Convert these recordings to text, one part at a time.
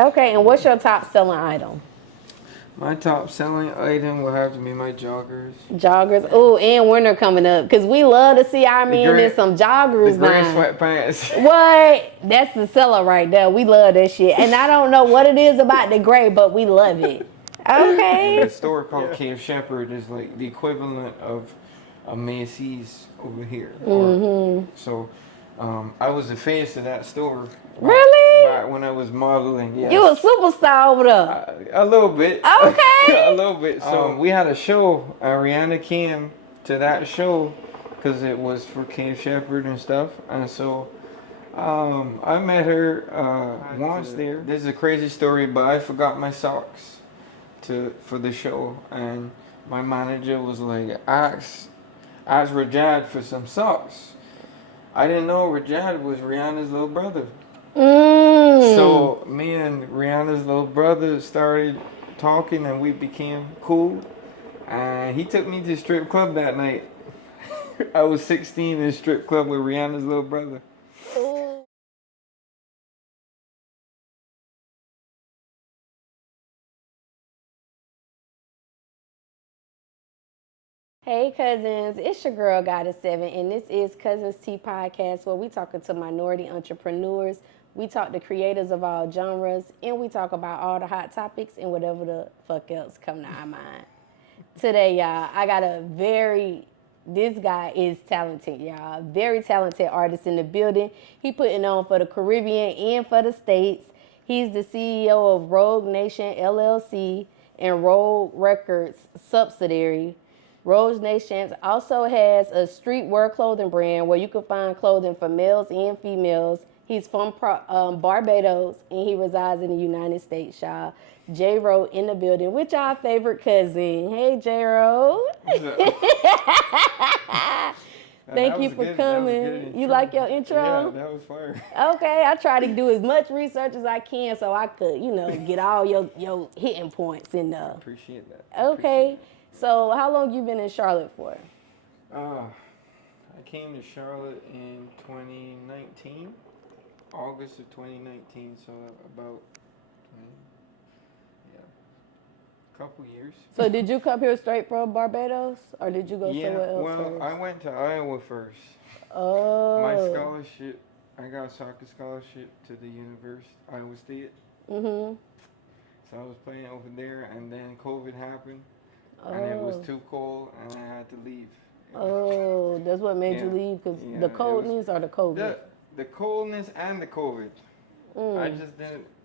Okay, and what's your top selling item? My top selling item will have to be my joggers. Joggers. Oh, and winter coming up because we love to see our men in some joggers The gray now. sweatpants. What? That's the seller right there. We love that shit. And I don't know what it is about the gray, but we love it. And the Okay. store called Cave Shepherd is like the equivalent of a Macy's over here. I was the face of that store. Really? Back when I was modeling, yes. You a superstar over there. A little bit. Okay. A little bit. So we had a show. Rhianna came to that show because it was for Cave Shepherd and stuff. And so I met her once there. This is a crazy story, but I forgot my socks for the show, and my manager was like, ask Rajad for some socks. I didn't know Rajad was Rihanna's little brother. So me and Rihanna's little brother started talking, and we became cool. And he took me to the strip club that night. I was 16 in a strip club with Rihanna's little brother. Hey cousins, it's your girl Goddess7, and this is Cuzns Tea Podcast, where we talking to minority entrepreneurs, we talk to creators of all genres, and we talk about all the hot topics and whatever the fuck else come to our mind. Today, y'all, I got this guy is talented, y'all. Very talented artist in the building. He putting on for the Caribbean and for the States. He's the CEO of Rougenation LLC and Rogue Records subsidiary. Rougenation also has a streetwear clothing brand where you can find clothing for males and females. He's from Barbados, and he resides in the United States, y'all. J-Ro in the building with y'all favorite cousin. Hey, J-Ro. Thank you for coming. You like your intro? Yeah, that was fire. Okay, I try to do as much research as I can so I could, get all your hitting points in there. Appreciate that. Okay. So how long you been in Charlotte for? I came to Charlotte in 2019, August of 2019, so about a couple years. So did you come here straight from Barbados, or did you go somewhere else first? I went to Iowa first. Oh. My scholarship, I got a soccer scholarship to the University, Iowa State. So I was playing over there, and then COVID happened. And it was too cold, and I had to leave. Oh, that's what made you leave? Because the coldness or the COVID? The coldness and the COVID.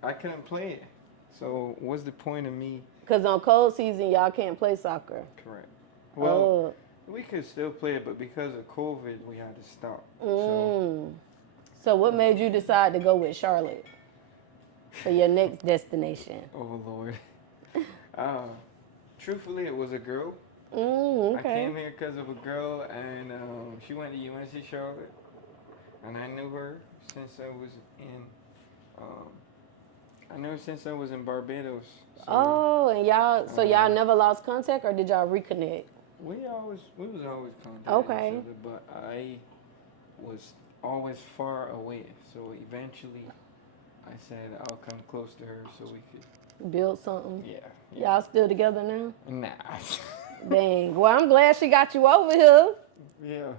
I couldn't play it. So what's the point of me? Because on cold season, y'all can't play soccer. Correct. Well, we could still play it, but because of COVID, we had to stop. So what made you decide to go with Charlotte for your next destination? Oh, Lord. Truthfully, it was a girl. Okay. I came here because of a girl, and she went to UNC Charlotte, and I knew her since I was in Barbados. So, and y'all never lost contact, or did y'all reconnect? We was always contacting Okay. each other, but I was always far away. So eventually, I said I'll come close to her so we could build something? Yeah. Y'all still together now? Nah. Dang. Well, I'm glad she got you over here. Yeah.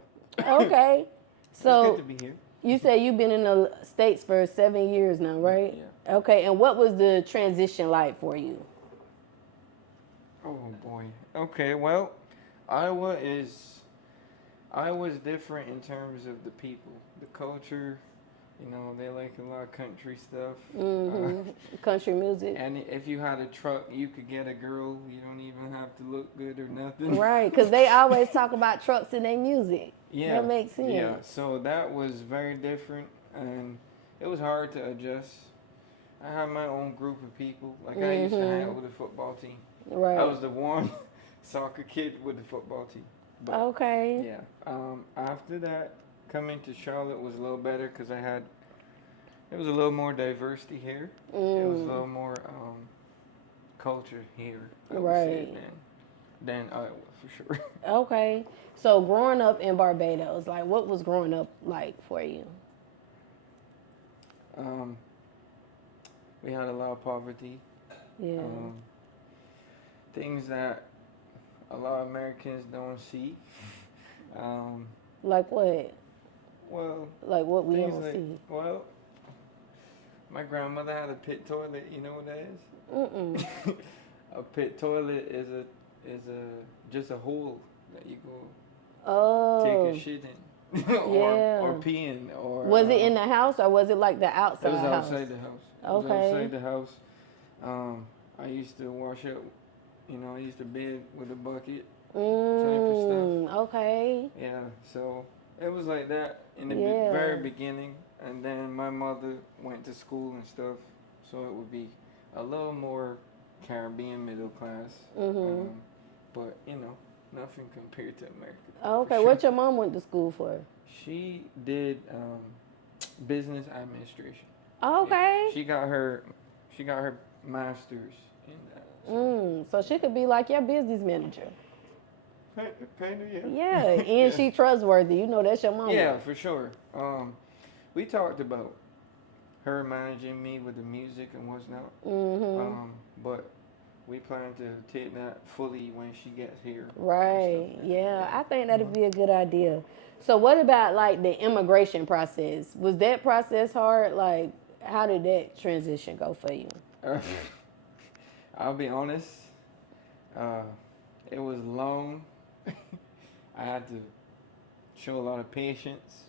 Okay. So it's good to be here. You said you've been in the States for 7 years now, right? Yeah. Okay. And what was the transition like for you? Oh boy. Okay. Well, Iowa was different in terms of the people, the culture. They like a lot of country stuff. Country music. And if you had a truck, you could get a girl. You don't even have to look good or nothing. Right, because they always talk about trucks in their music. Yeah. That makes sense. Yeah, so that was very different, and it was hard to adjust. I had my own group of people. Like, I used to hang out with the football team. Right. I was the one soccer kid with the football team. But, okay. Yeah. After that, coming to Charlotte was a little better because it was a little more diversity here. It was a little more culture here. Right. Than Iowa, for sure. Okay. So growing up in Barbados, like, what was growing up like for you? It we had a lot of poverty. Yeah. Things that a lot of Americans don't see. Like what? Well, Like what we things don't like, see? well, my grandmother had a pit toilet. You know what that is? Mm-mm. A pit toilet is a just a hole that you go Oh. take a shit in, Yeah. or pee in, or. Was it in the house or was it like the outside It was house? outside the house. It was Okay. outside the house. I used to wash up. I used to bathe with a bucket. Type of stuff. Okay. Yeah, so it was like that in the Yeah. very beginning, and then my mother went to school and stuff, so it would be a little more Caribbean middle class. But nothing compared to America. Okay, Sure. what your mom went to school for? She did business administration. Okay. Yeah. She got her master's in that. So she could be like your business manager. Kind of, yeah. Yeah, and she trustworthy. You know that's your mom. Yeah, for sure. We talked about her managing me with the music and whatnot. But we plan to take that fully when she gets here. Right. Yeah, I think that'd be a good idea. So what about like the immigration process? Was that process hard? Like, how did that transition go for you? I'll be honest. It was long. I had to show a lot of patience.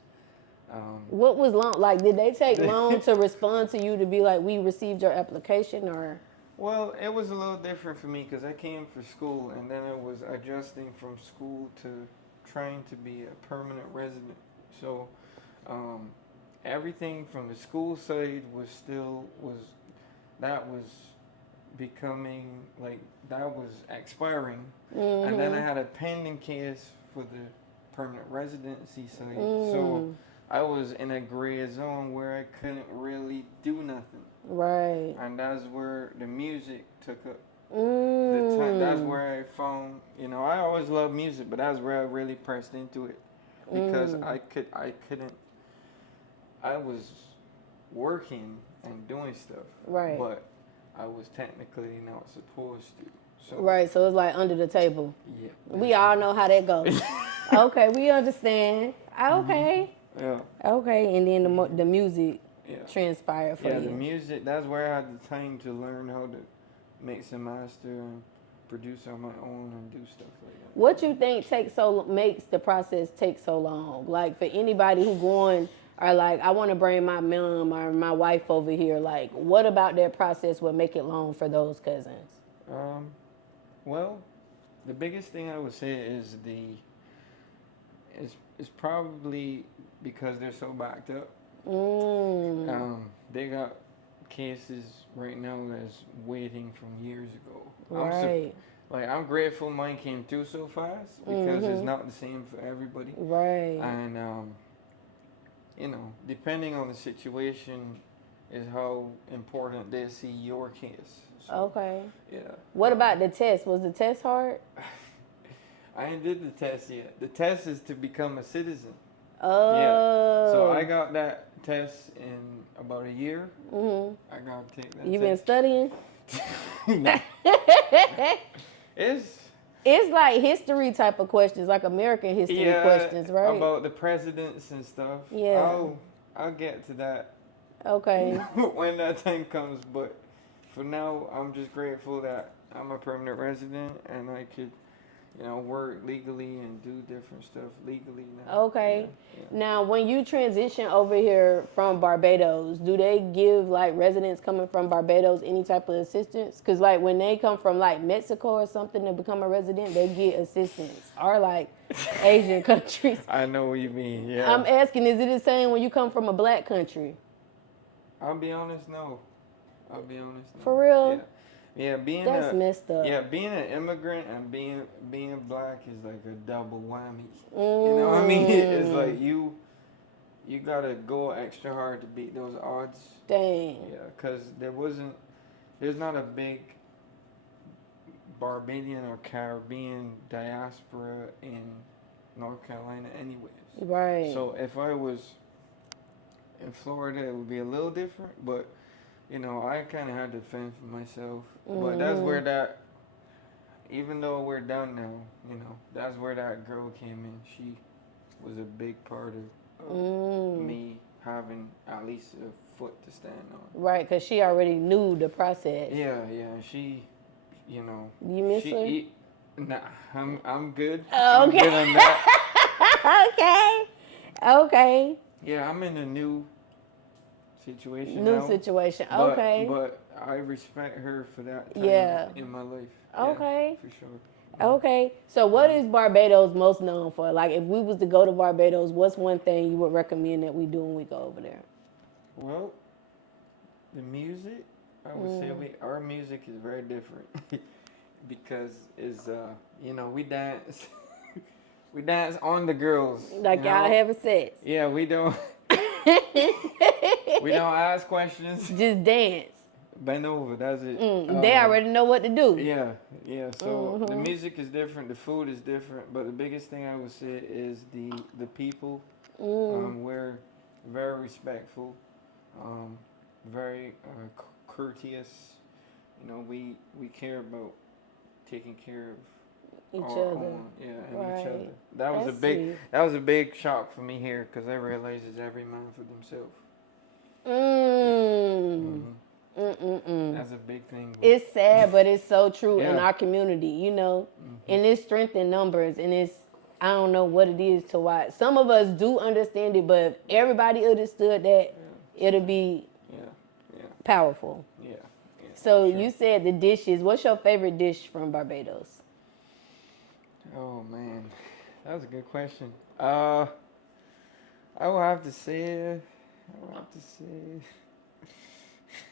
What was long? Like, did they take long to respond to you to be like, we received your application, or? Well, it was a little different for me because I came for school, and then it was adjusting from school to trying to be a permanent resident. So everything from the school side was becoming like that was expiring, and then I had a pending case for the permanent residency side. So I was in a gray zone where I couldn't really do nothing. Right. And that's where the music took up the time. That's where I found, I always loved music, but that's where I really pressed into it because I was working and doing stuff. Right. But I was technically not supposed to. So, right, so it's like under the table. Yeah. We all know how that goes. Okay, we understand. Okay. Yeah. Okay, and then the music transpired for you. Yeah, the music, that's where I had the time to learn how to mix and master and produce on my own and do stuff like that. What you think makes the process take so long? Like for anybody who going or like, I want to bring my mom or my wife over here, like what about that process would make it long for those cousins? Well, the biggest thing I would say is it's probably because they're so backed up. They got cases right now that's waiting from years ago. Right. I'm grateful mine came through so fast because it's not the same for everybody. Right. And depending on the situation is how important they see your case. So, okay. Yeah. What about the test? Was the test hard? I ain't did the test yet. The test is to become a citizen. Oh. Yeah. So I got that test in about a year. I got to take that. You been studying? No. It's like history type of questions, like American history questions, right? About the presidents and stuff. Yeah. I'll get to that. Okay. When that time comes, but for now, I'm just grateful that I'm a permanent resident and I could, work legally and do different stuff legally now. Okay. Yeah. Now, when you transition over here from Barbados, do they give like residents coming from Barbados any type of assistance? Because like when they come from like Mexico or something to become a resident, they get assistance. Or like Asian countries. I know what you mean. Yeah. I'm asking, is it the same when you come from a black country? I'll be honest, no. For real? Yeah, That's messed up. Yeah, being an immigrant and being black is like a double whammy. You know what I mean? It's like you gotta go extra hard to beat those odds. Dang. Yeah, because there's not a big Barbadian or Caribbean diaspora in North Carolina anyways. Right. So if I was in Florida, it would be a little different, but you know, I kind of had to fend for myself. But that's where that, even though we're done now, you know, that's where that girl came in. She was a big part of me having at least a foot to stand on. Right, because she already knew the process. Yeah, she, you know. You miss her? Nah, I'm good. Okay. I'm good on that. Okay. Yeah, I'm in a new situation New now. situation. But, Okay. But I respect her for that time in my life. Okay. Yeah, for sure. Okay. So what is Barbados most known for? Like, if we was to go to Barbados, what's one thing you would recommend that we do when we go over there? Well, the music, I would say our music is very different because it's you know, we dance we dance on the girls. Like y'all having sex. Yeah, we don't we don't ask questions. Just dance. Bend over, that's it. They already know what to do. Yeah. So the music is different, the food is different, but the biggest thing I would say is the people. We're very respectful, very courteous. You know, we care about taking care of Each our other. own, and each other. That's That was a big shock for me here because I realized it's every man for themselves. That's a big thing. It's sad, but it's so true in our community, you know. And it's strength in numbers, and it's, I don't know what it is to why. Some of us do understand it, but if everybody understood that, it'll be powerful. Yeah. So you said the dishes. What's your favorite dish from Barbados? Oh man, that was a good question. I will have to say.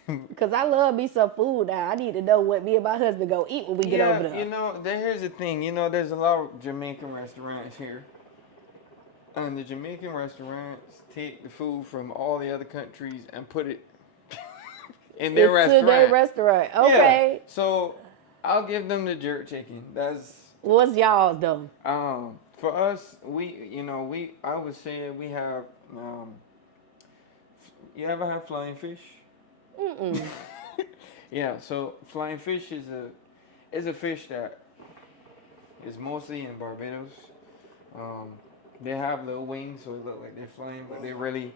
Because I love me some food now. I need to know what me and my husband go eat when we get over there. You know, here's the thing. You know, there's a lot of Jamaican restaurants here. And the Jamaican restaurants take the food from all the other countries and put it in their restaurant. To their restaurant. Okay. Yeah. So I'll give them the jerk chicken. What's y'all's though? For us, I would say we have, you ever have flying fish? Yeah, so flying fish is a fish that is mostly in Barbados. They have little wings, so it look like they're flying, but they really,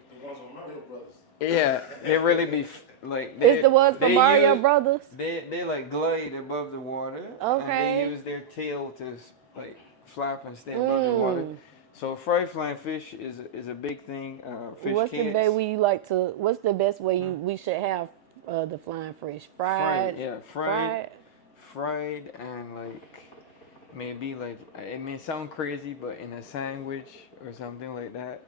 they really be like. It's the ones from Mario Brothers. They like glide above the water. Okay. And they use their tail to like flap and stay above the water. So fried flying fish is a big thing. Fish What's cakes. What's the best way we should have the flying fish? Fried. Fried and like maybe like it may sound crazy, but in a sandwich or something like that.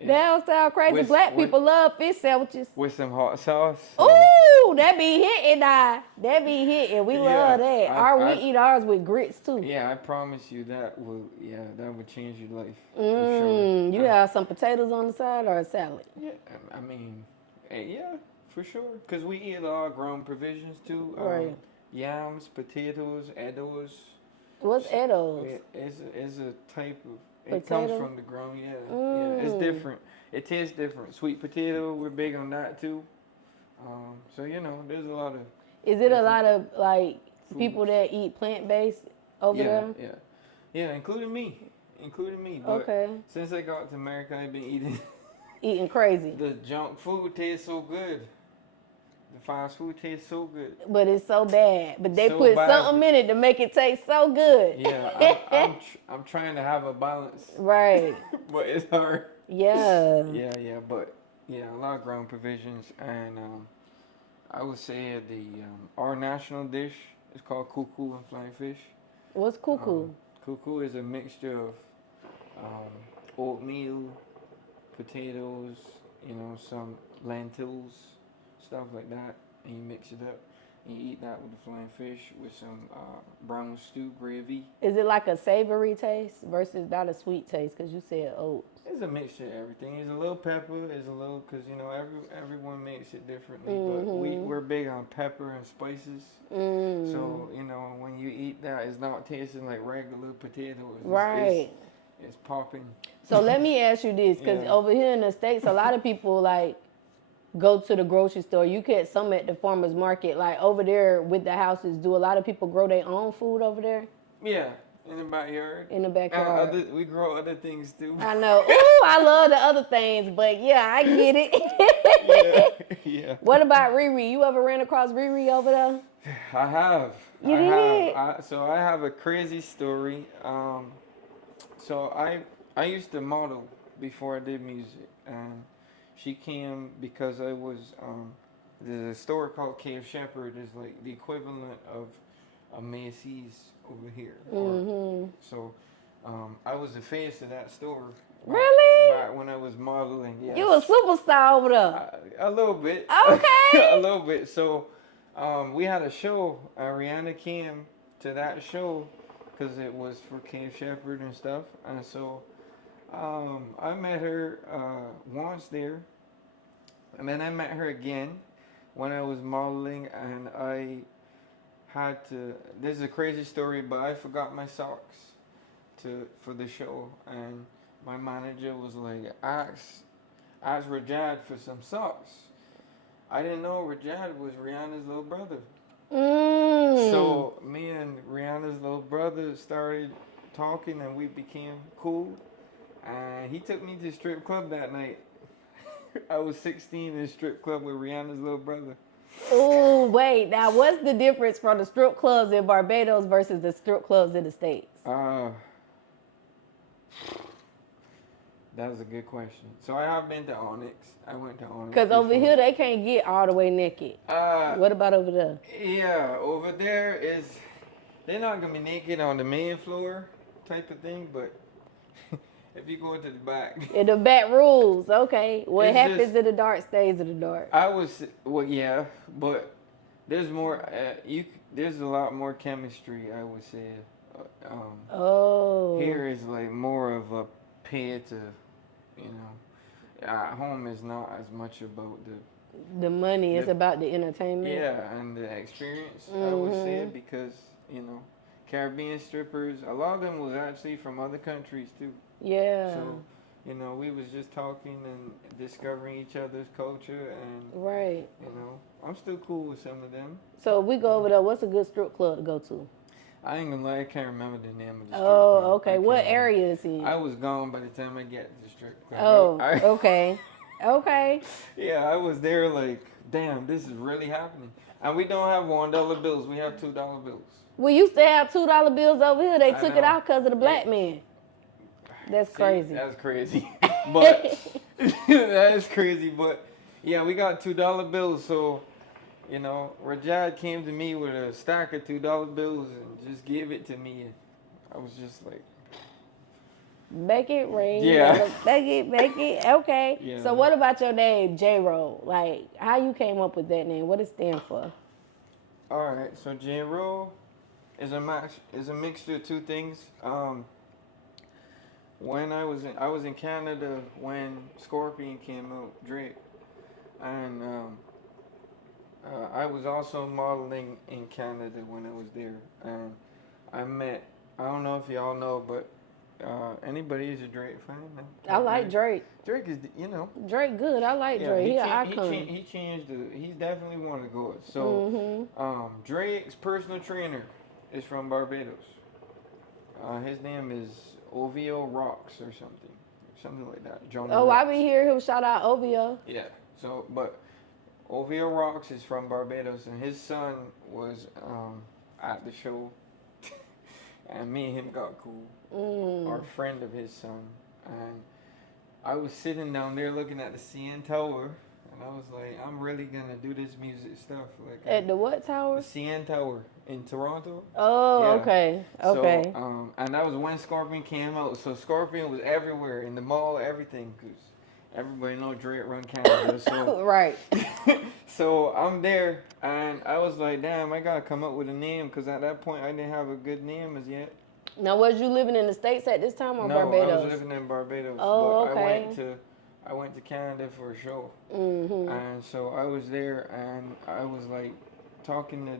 That don't sound crazy. Black people love fish sandwiches. With some hot sauce. Ooh, that be hitting now. That be hitting. We love that. We eat ours with grits too. Yeah, I promise you that would change your life. For sure. You have some potatoes on the side or a salad? Yeah, I mean, yeah, for sure. Because we eat a lot of ground provisions too. Right. Yams, potatoes, eddos. What's eddos? It's a type of. It Potato? comes from the ground, yeah. It's different. It tastes different. Sweet potato, we're big on that too. So there's a lot of. Is it a lot of like foods. People that eat plant based over there? Yeah, including me. But okay. Since I got to America, I've been eating crazy. The junk food tastes so good. The fast food tastes so good. But it's so bad. But they put something in it to make it taste so good. Yeah, I'm trying to have a balance. Right. But it's hard. Yeah. But a lot of ground provisions, and I would say our national dish is called cuckoo and flying fish. What's cuckoo? Cuckoo is a mixture of oatmeal, potatoes, some lentils, stuff like that, and you mix it up. And you eat that with the flying fish with some brown stew gravy. Is it like a savory taste versus not a sweet taste? Because you said oats. It's a mixture of everything. It's a little pepper. It's a little, because everyone makes it differently. But we're big on pepper and spices. So when you eat that, it's not tasting like regular potatoes. Right. It's popping. So let me ask you this, because over here in the States, a lot of people like go to the grocery store. You get some at the farmer's market. Like over there with the houses, do a lot of people grow their own food over there? Yeah, in the backyard. In the backyard. We grow other things too. I know. Ooh, I love the other things, but yeah, I get it. Yeah. What about Riri? You ever ran across Riri over there? I have. You did? So I have a crazy story. So I used to model before I did music, and she came because I was there's a store called Cave Shepherd is like the equivalent of a Macy's over here. So I was the face of that store. Really? Back when I was modeling. Yes. You a superstar over there. A little bit. Okay. A little bit. So we had a show. Rhianna came to that show because it was for Cave Shepherd and stuff. And so I met her once there. And then I met her again when I was modeling, and I had to. This is a crazy story, but I forgot my socks for the show, and my manager was like, ask Rajad for some socks. I didn't know Rajad was Rihanna's little brother. So me and Rihanna's little brother started talking, and we became cool. And he took me to the strip club that night. I was 16 in a strip club with Rihanna's little brother. Oh, wait. Now, what's the difference from the strip clubs in Barbados versus the strip clubs in the States? That was a good question. So I have been to Onyx. I went to Onyx. Because over here, they can't get all the way naked. What about over there? Yeah, over there is, they're not going to be naked on the main floor type of thing, but if you go into the back. In the back rules, okay. What happens in the dark stays in the dark. Yeah, but there's more, there's a lot more chemistry, I would say. Here is like more of a pay to, at home is not as much about the money. It's about the entertainment. Yeah, and the experience, I would say, because, Caribbean strippers, a lot of them was actually from other countries too. Yeah. So, we was just talking and discovering each other's culture, and right. I'm still cool with some of them. So if we go over there, what's a good strip club to go to? I ain't gonna lie, I can't remember the name of the strip club. Oh, okay. What area is he? I was gone by the time I get to the strip club. Oh, okay. Okay. Yeah, I was there like, damn, this is really happening. And we don't have $1 bills, we have $2 bills. We used to have $2 bills over here. They took it out because of the black man. That's crazy. That's crazy. But that is crazy. But yeah, we got $2 bills. So, Rajad came to me with a stack of $2 bills and just gave it to me. And I was just like, make it rain. Yeah. Make it. Okay. Yeah. So what about your name, J-Ro? Like, how you came up with that name? What it stand for? All right. So J-Ro is a mixture of two things. When I was in Canada when Scorpion came out, Drake, and I was also modeling in Canada when I was there, and I don't know if y'all know, but anybody is a Drake fan? I like Drake. Drake is, Drake good. I like Drake. He an icon. He changed he's definitely one of the goats. So Drake's personal trainer is from Barbados. His name is OVO Rocks or something like that. I be hearing him shout out OVO. Yeah. So, but OVO Rocks is from Barbados, and his son was at the show, and me and him got cool. Or a friend of his son, and I was sitting down there looking at the CN Tower, and I was like, I'm really gonna do this music stuff. Like at the what tower? The CN Tower in Toronto. Oh, yeah. Okay. So, and that was when Scorpion came out. So Scorpion was everywhere in the mall, everything, because everybody know Drake run Canada. So right. So I'm there, and I was like, damn, I gotta come up with a name, because at that point I didn't have a good name as yet. Now, was you living in the States at this time or Barbados? No, I was living in Barbados. Oh, but okay. I went to Canada for a show. And so I was there, and I was like talking to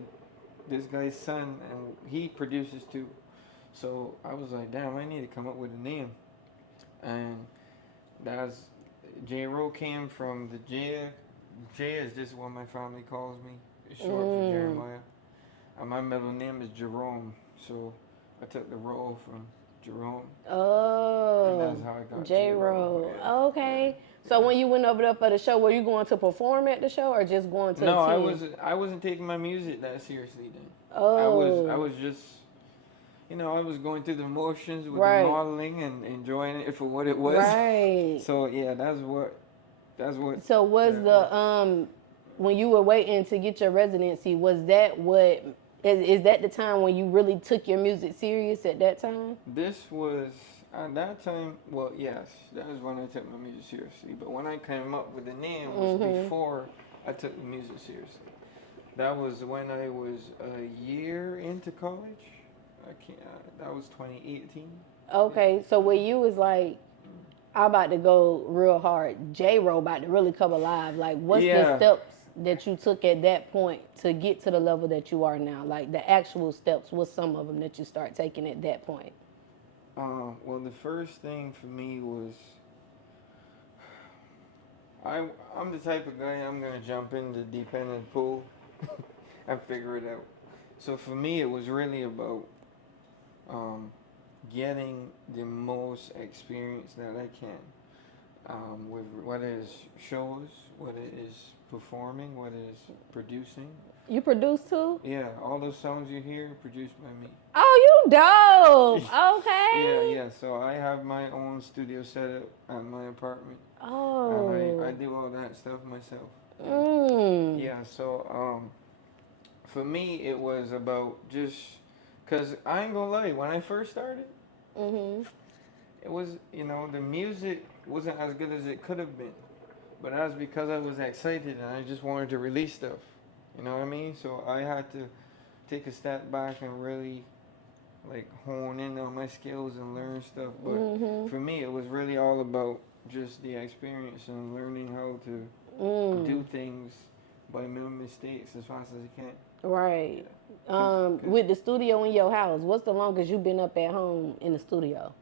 this guy's son, and he produces too. So I was like, damn, I need to come up with a name. And that's J-Ro came from the Jay is just what my family calls me. It's short for Jeremiah. And my middle name is Jerome, so I took the role from Jerome. Oh, And that's how I got J-Ro. Yeah. Okay. So when you went over there for the show, were you going to perform at the show or just going to No, attend? I wasn't taking my music that seriously then. Oh. I was just, I was going through the motions with Right. the modeling and enjoying it for what it was. Right. So yeah, that's what. So was when you were waiting to get your residency, was that what is that the time when you really took your music serious at that time? This was at that time. Well, yes, that was when I took my music seriously. But when I came up with the name was before I took the music seriously. That was when I was a year into college. I can't. That was 2018. Okay, so when you was like, I'm about to go real hard, J-Ro about to really come alive. Like, what's the steps that you took at that point to get to the level that you are now? Like the actual steps. What's some of them that you start taking at that point? Well, the first thing for me was I'm the type of guy I'm gonna jump in the deep end of the pool and figure it out. So for me, it was really about getting the most experience that I can with whether it's shows, whether it is performing, whether it's producing. You produce too? Yeah, all those songs you hear produced by me. Oh, you dope. Okay. Yeah. So I have my own studio set up at my apartment. Oh. And I do all that stuff myself. Yeah, so for me it was about just, cause I ain't gonna lie, when I first started, it was, the music wasn't as good as it could have been, but that's because I was excited and I just wanted to release stuff. You know what I mean? So I had to take a step back and really like hone in on my skills and learn stuff. But for me, it was really all about just the experience and learning how to do things by making mistakes as fast as you can. Right. With the studio in your house, what's the longest you've been up at home in the studio?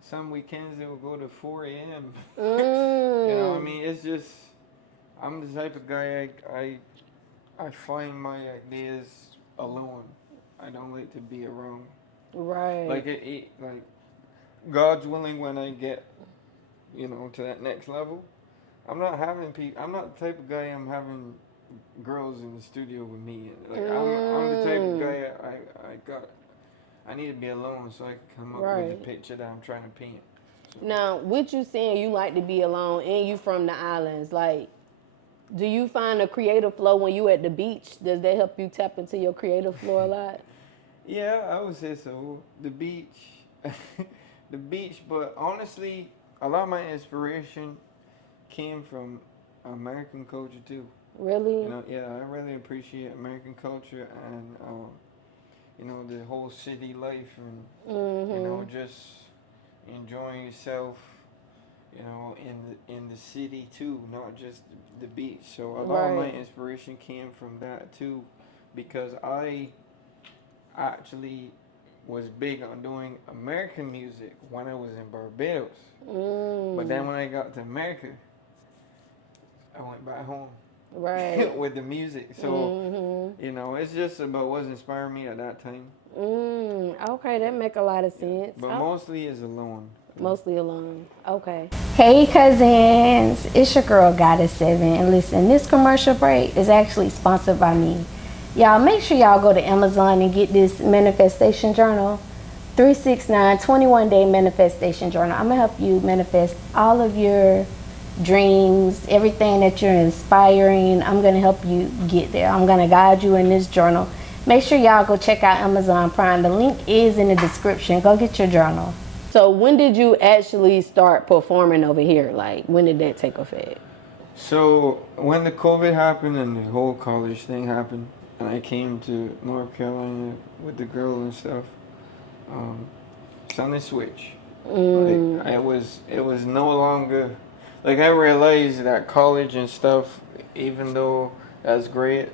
Some weekends it will go to 4 a.m. You know what I mean? It's just, I'm the type of guy, I find my ideas alone. I don't like to be around. Right. Like like God's willing, when I get, to that next level, I'm not having people. I'm not the type of guy I'm having girls in the studio with me. Like I'm the type of guy I need to be alone so I can come up with the picture that I'm trying to paint. So. Now, with you saying you like to be alone and you from the islands, like, do you find a creative flow when you at the beach? Does that help you tap into your creative flow a lot? Yeah, I would say so. The beach, but honestly, a lot of my inspiration came from American culture too. Really? Yeah, I really appreciate American culture and the whole city life and just enjoying yourself, in the city too, not just the beach. So a lot of my inspiration came from that too, because I actually was big on doing American music when I was in Barbados. But then when I got to America, I went back home. Right. With the music. So, it's just about what's inspiring me at that time. Okay, that make a lot of sense. But mostly is alone. Mostly alone. Okay. Hey, cousins. It's your girl, Goddess7. And listen, this commercial break is actually sponsored by me. Y'all, make sure y'all go to Amazon and get this manifestation journal. 369 21-day manifestation journal. I'm going to help you manifest all of your dreams, everything that you're inspiring. I'm going to help you get there. I'm going to guide you in this journal. Make sure y'all go check out Amazon Prime. The link is in the description. Go get your journal. So when did you actually start performing over here? Like, when did that take effect? So when the COVID happened and the whole college thing happened, and I came to North Carolina with the girl and stuff, something switched. Like, it was no longer, like, I realized that college and stuff, even though that's great,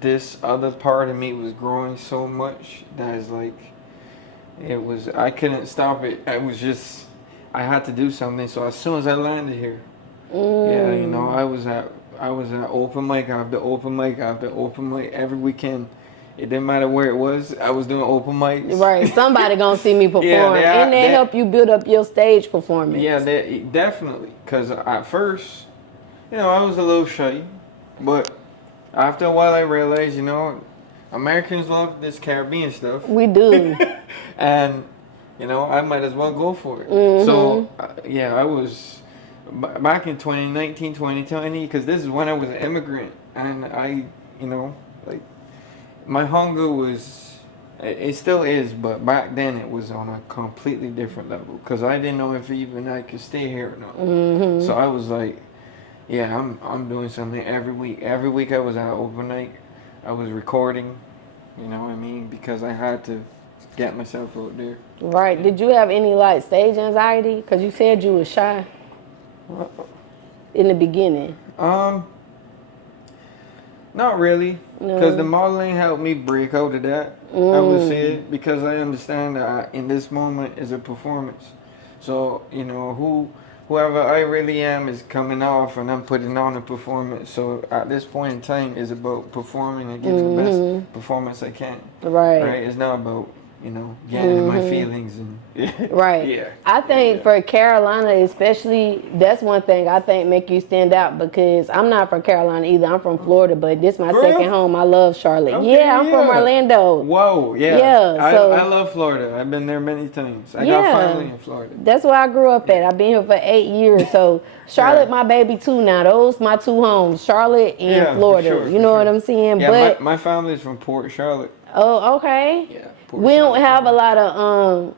this other part of me was growing so much that is like, I couldn't stop it. I had to do something. So as soon as I landed here, Yeah, you know, I was at open mic after open mic after open mic every weekend. It didn't matter where it was. I was doing open mics. Right. Somebody gonna see me perform, Yeah, and they help you build up your stage performance. Yeah, definitely. Cause at first, you know, I was a little shy, but after a while, I realized, you know, Americans love this Caribbean stuff. We do. And you know, I might as well go for it. Mm-hmm. So yeah, I was back in 2019, 2020, because this is when I was an immigrant, and I, you know, like my hunger was, it still is, but back then it was on a completely different level, because I didn't know if even I could stay here or not. Mm-hmm. So I was like, yeah, I'm doing something every week. Every week I was out overnight. I was recording, you know what I mean, because I had to get myself out there. Right. Did you have any like stage anxiety? Because you said you were shy in the beginning. Not really, because No. the modeling helped me break out of that. I would say it, because I understand that in this moment is a performance. So you know, whoever I really am is coming off, and I'm putting on a performance. So at this point in time, is about performing and giving the best performance I can. Right. Right. It's not about, you know, getting in my feelings and Right. Yeah. I think for Carolina especially, that's one thing I think make you stand out, because I'm not from Carolina either. I'm from Florida, but this my For second real? home. I love Charlotte. Okay, Yeah, I'm from yeah. Orlando. Whoa, yeah. Yeah, so- I love Florida. I've been there many times. I Yeah. got family in Florida. That's where I grew up at. I've been here for 8 years. So Charlotte, my baby too now. Those my two homes, Charlotte and Yeah, for Florida. sure, You for know sure. what I'm saying? Yeah, But my family's from Port Charlotte. oh, okay. Yeah. Port We don't Charlotte. have a lot of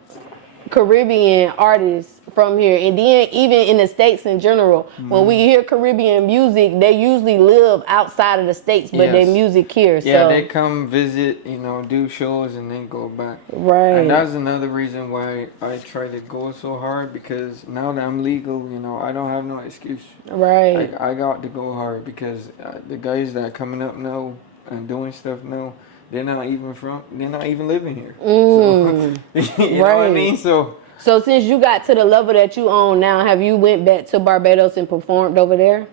Caribbean artists from here, and then even in the States in general, when we hear Caribbean music, they usually live outside of the States, but their Yes. music here. Yeah, so they come visit, you know, do shows, and then go back. right. And that's another reason why I try to go so hard, because now that I'm legal, you know, I don't have no excuse. Right. I got to go hard, because the guys that are coming up now and doing stuff now, they're not even living here. So, you know what I mean? So since you got to the level that you own now, have you went back to Barbados and performed over there?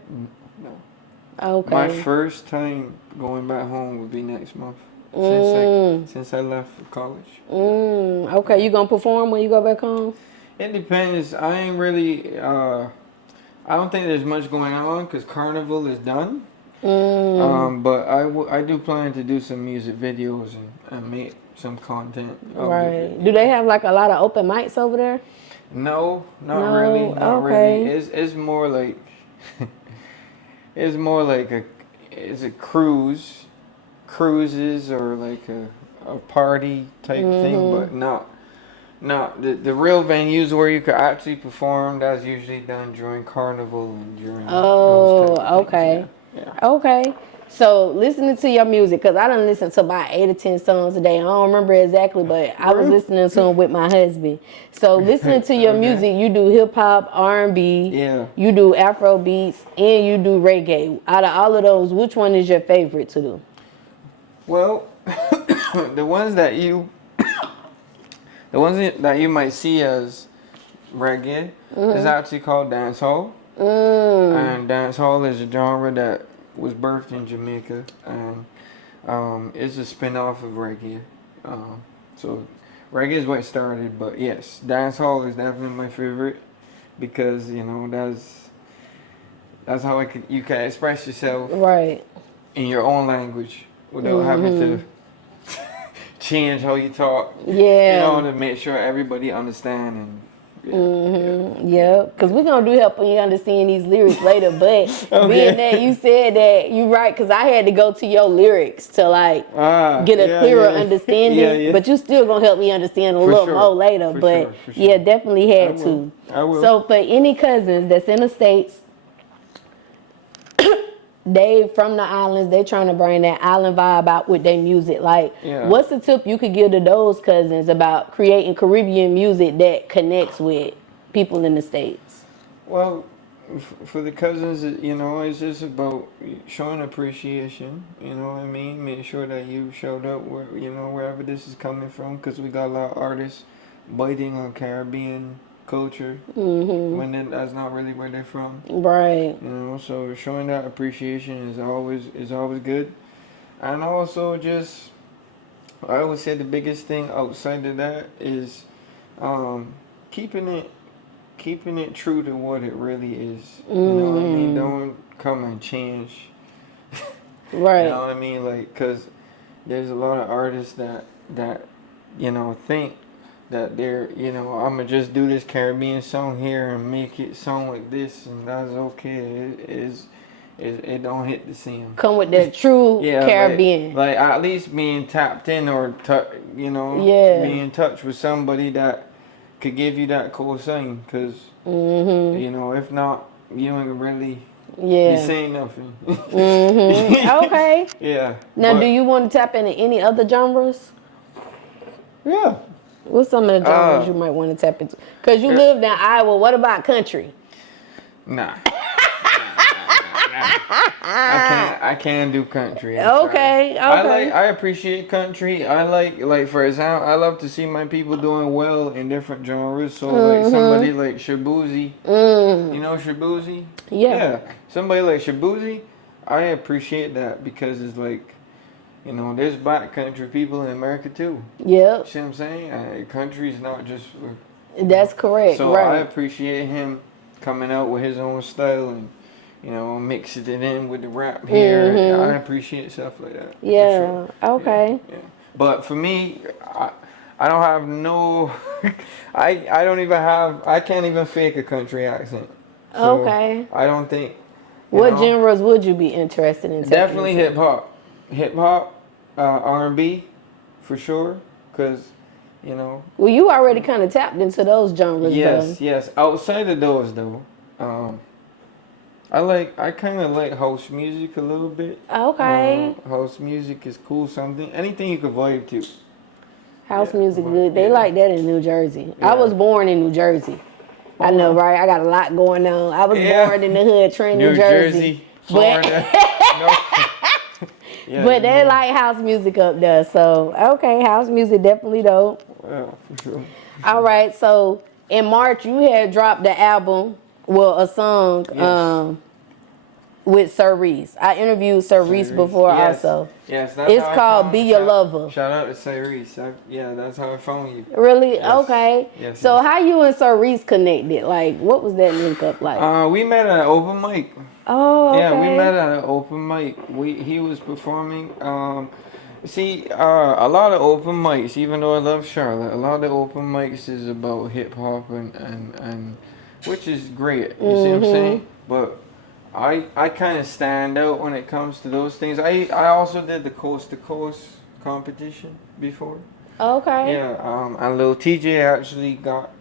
No. Okay. My first time going back home would be next month. Since I left for college. Okay, you gonna perform when you go back home? It depends. I ain't really. I don't think there's much going on, because Carnival is done. But I do plan to do some music videos and make some content. Right. Do they have like a lot of open mics over there? No, not No? really. Not Okay. really. It's more like it's more like it's a cruises, or like a party type thing, but not the real venues where you could actually perform. That's usually done during Carnival and during those type of things. Yeah. Okay. So listening to your music, because I done listen to about 8 or 10 songs a day. I don't remember exactly, but I was listening to them with my husband. So listening to your music, you do hip hop, R&B, Yeah. you do Afro beats, and you do reggae. Out of all of those, which one is your favorite to do? Well, the ones that you might see as reggae is actually called dancehall. And dancehall is a genre that was birthed in Jamaica, and it's a spin-off of reggae. So reggae is what started, but yes, dancehall is definitely my favorite, because you know that's how you can express yourself Right. in your own language without having to change how you talk. Yeah. You know, to make sure everybody understand. And Yeah, because we're going to do helping you understand these lyrics later. But being that you said that, you right, because I had to go to your lyrics to like get a clearer understanding. Yeah. But you still going to help me understand a little more later. But yeah, definitely had to. I will. So for any cousins that's in the States, they from the islands, they trying to bring that island vibe out with their music. Like, what's the tip you could give to those cousins about creating Caribbean music that connects with people in the States? Well, for the cousins, you know, it's just about showing appreciation. You know what I mean? Make sure that you showed up wherever this is coming from, because we got a lot of artists biting on Caribbean culture when that's not really where they're from. Right. You know, so showing that appreciation is always good. And also just I always say the biggest thing outside of that is keeping it true to what it really is. You know what I mean? Don't come and change. Right. You know what I mean? Like, cause there's a lot of artists that you know think that they're, you know, I'm gonna just do this Caribbean song here and make it sound like this, and that's okay. It don't hit the same. Come with that true Caribbean. Like at least being tapped in or you know, being in touch with somebody that could give you that cool sign, cause you know, if not, you ain't really be saying nothing. Okay. Yeah. Now, do you want to tap into any other genres? Yeah. What's some of the genres you might want to tap into? Because you lived in Iowa. What about country? Nah. I can't do country. Okay. I appreciate country. I like for example, I love to see my people doing well in different genres. So like somebody like Shabuzi. You know Shabuzi? Yeah. Somebody like Shabuzi, I appreciate that because it's like, you know, there's black country people in America too. Yep. See what I'm saying? Country's not just for... That's correct. So right. I appreciate him coming out with his own style and, you know, mixing it in with the rap here. I appreciate stuff like that. Yeah. Sure. Okay. Yeah. But for me, I don't have no... I don't even have... I can't even fake a country accent. So okay. I don't think... What genres would you be interested in? Definitely hip hop. Hip hop, R&B, for sure. Cause, you know. Well, you already kind of tapped into those genres. Yes. Outside of those, though, I kind of like house music a little bit. Okay. House music is cool. Anything you can vibe to. House music, good. They like that in New Jersey. I was born in New Jersey. I know, right? I got a lot going on. I was born in the hood, Trenton, New Jersey. Florida. But they like house music up there. So, okay, house music definitely dope. Yeah, for sure. All right, so in March, you had dropped the album, a song with Sir Reese. I interviewed Sir Reese before also. Yes, it's called Be Your Lover. Shout out to Sir Reese. That's how I found you. Really? Yes. Okay. Yes, so how you and Sir Reese connected? Like, what was that link up like? We met at an open mic. Oh, okay. Yeah, we met at an open mic. He was performing. See, a lot of open mics, even though I love Charlotte, a lot of open mics is about hip hop and which is great. You see what I'm saying? But I kind of stand out when it comes to those things. I also did the coast to coast competition before. Okay. Yeah. And Lil TJ actually got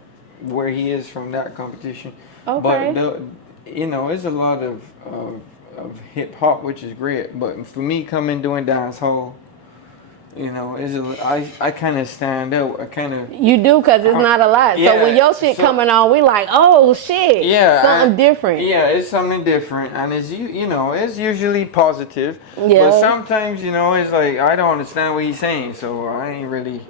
where he is from that competition. Okay. But you know, there's a lot of hip hop, which is great. But for me, coming doing dance hall, you know, I kind of stand out. You do, because it's not a lot. So when your shit coming on, we like, oh shit. Yeah. Something different. Yeah, it's something different, and it's it's usually positive. Yeah. But sometimes, you know, it's like I don't understand what he's saying, so I ain't really.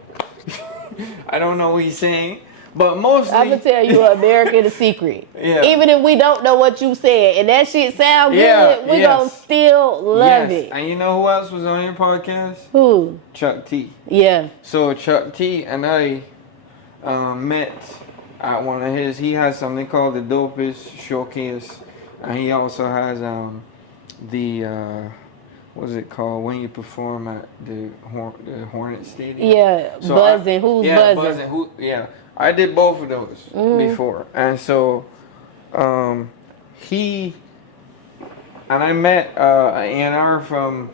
I don't know what he's saying. But mostly, I'm gonna tell you America the secret. Yeah. Even if we don't know what you said and that shit sound good, we gonna still love it. And you know who else was on your podcast? Who? Chuck T. Yeah. So Chuck T and I met at one of his. He has something called the Dopest Showcase, and he also has the what's it called when you perform at the Hornet Stadium? Yeah, so buzzing. Who's buzzing? Yeah. I did both of those before, and so he and I met A&R from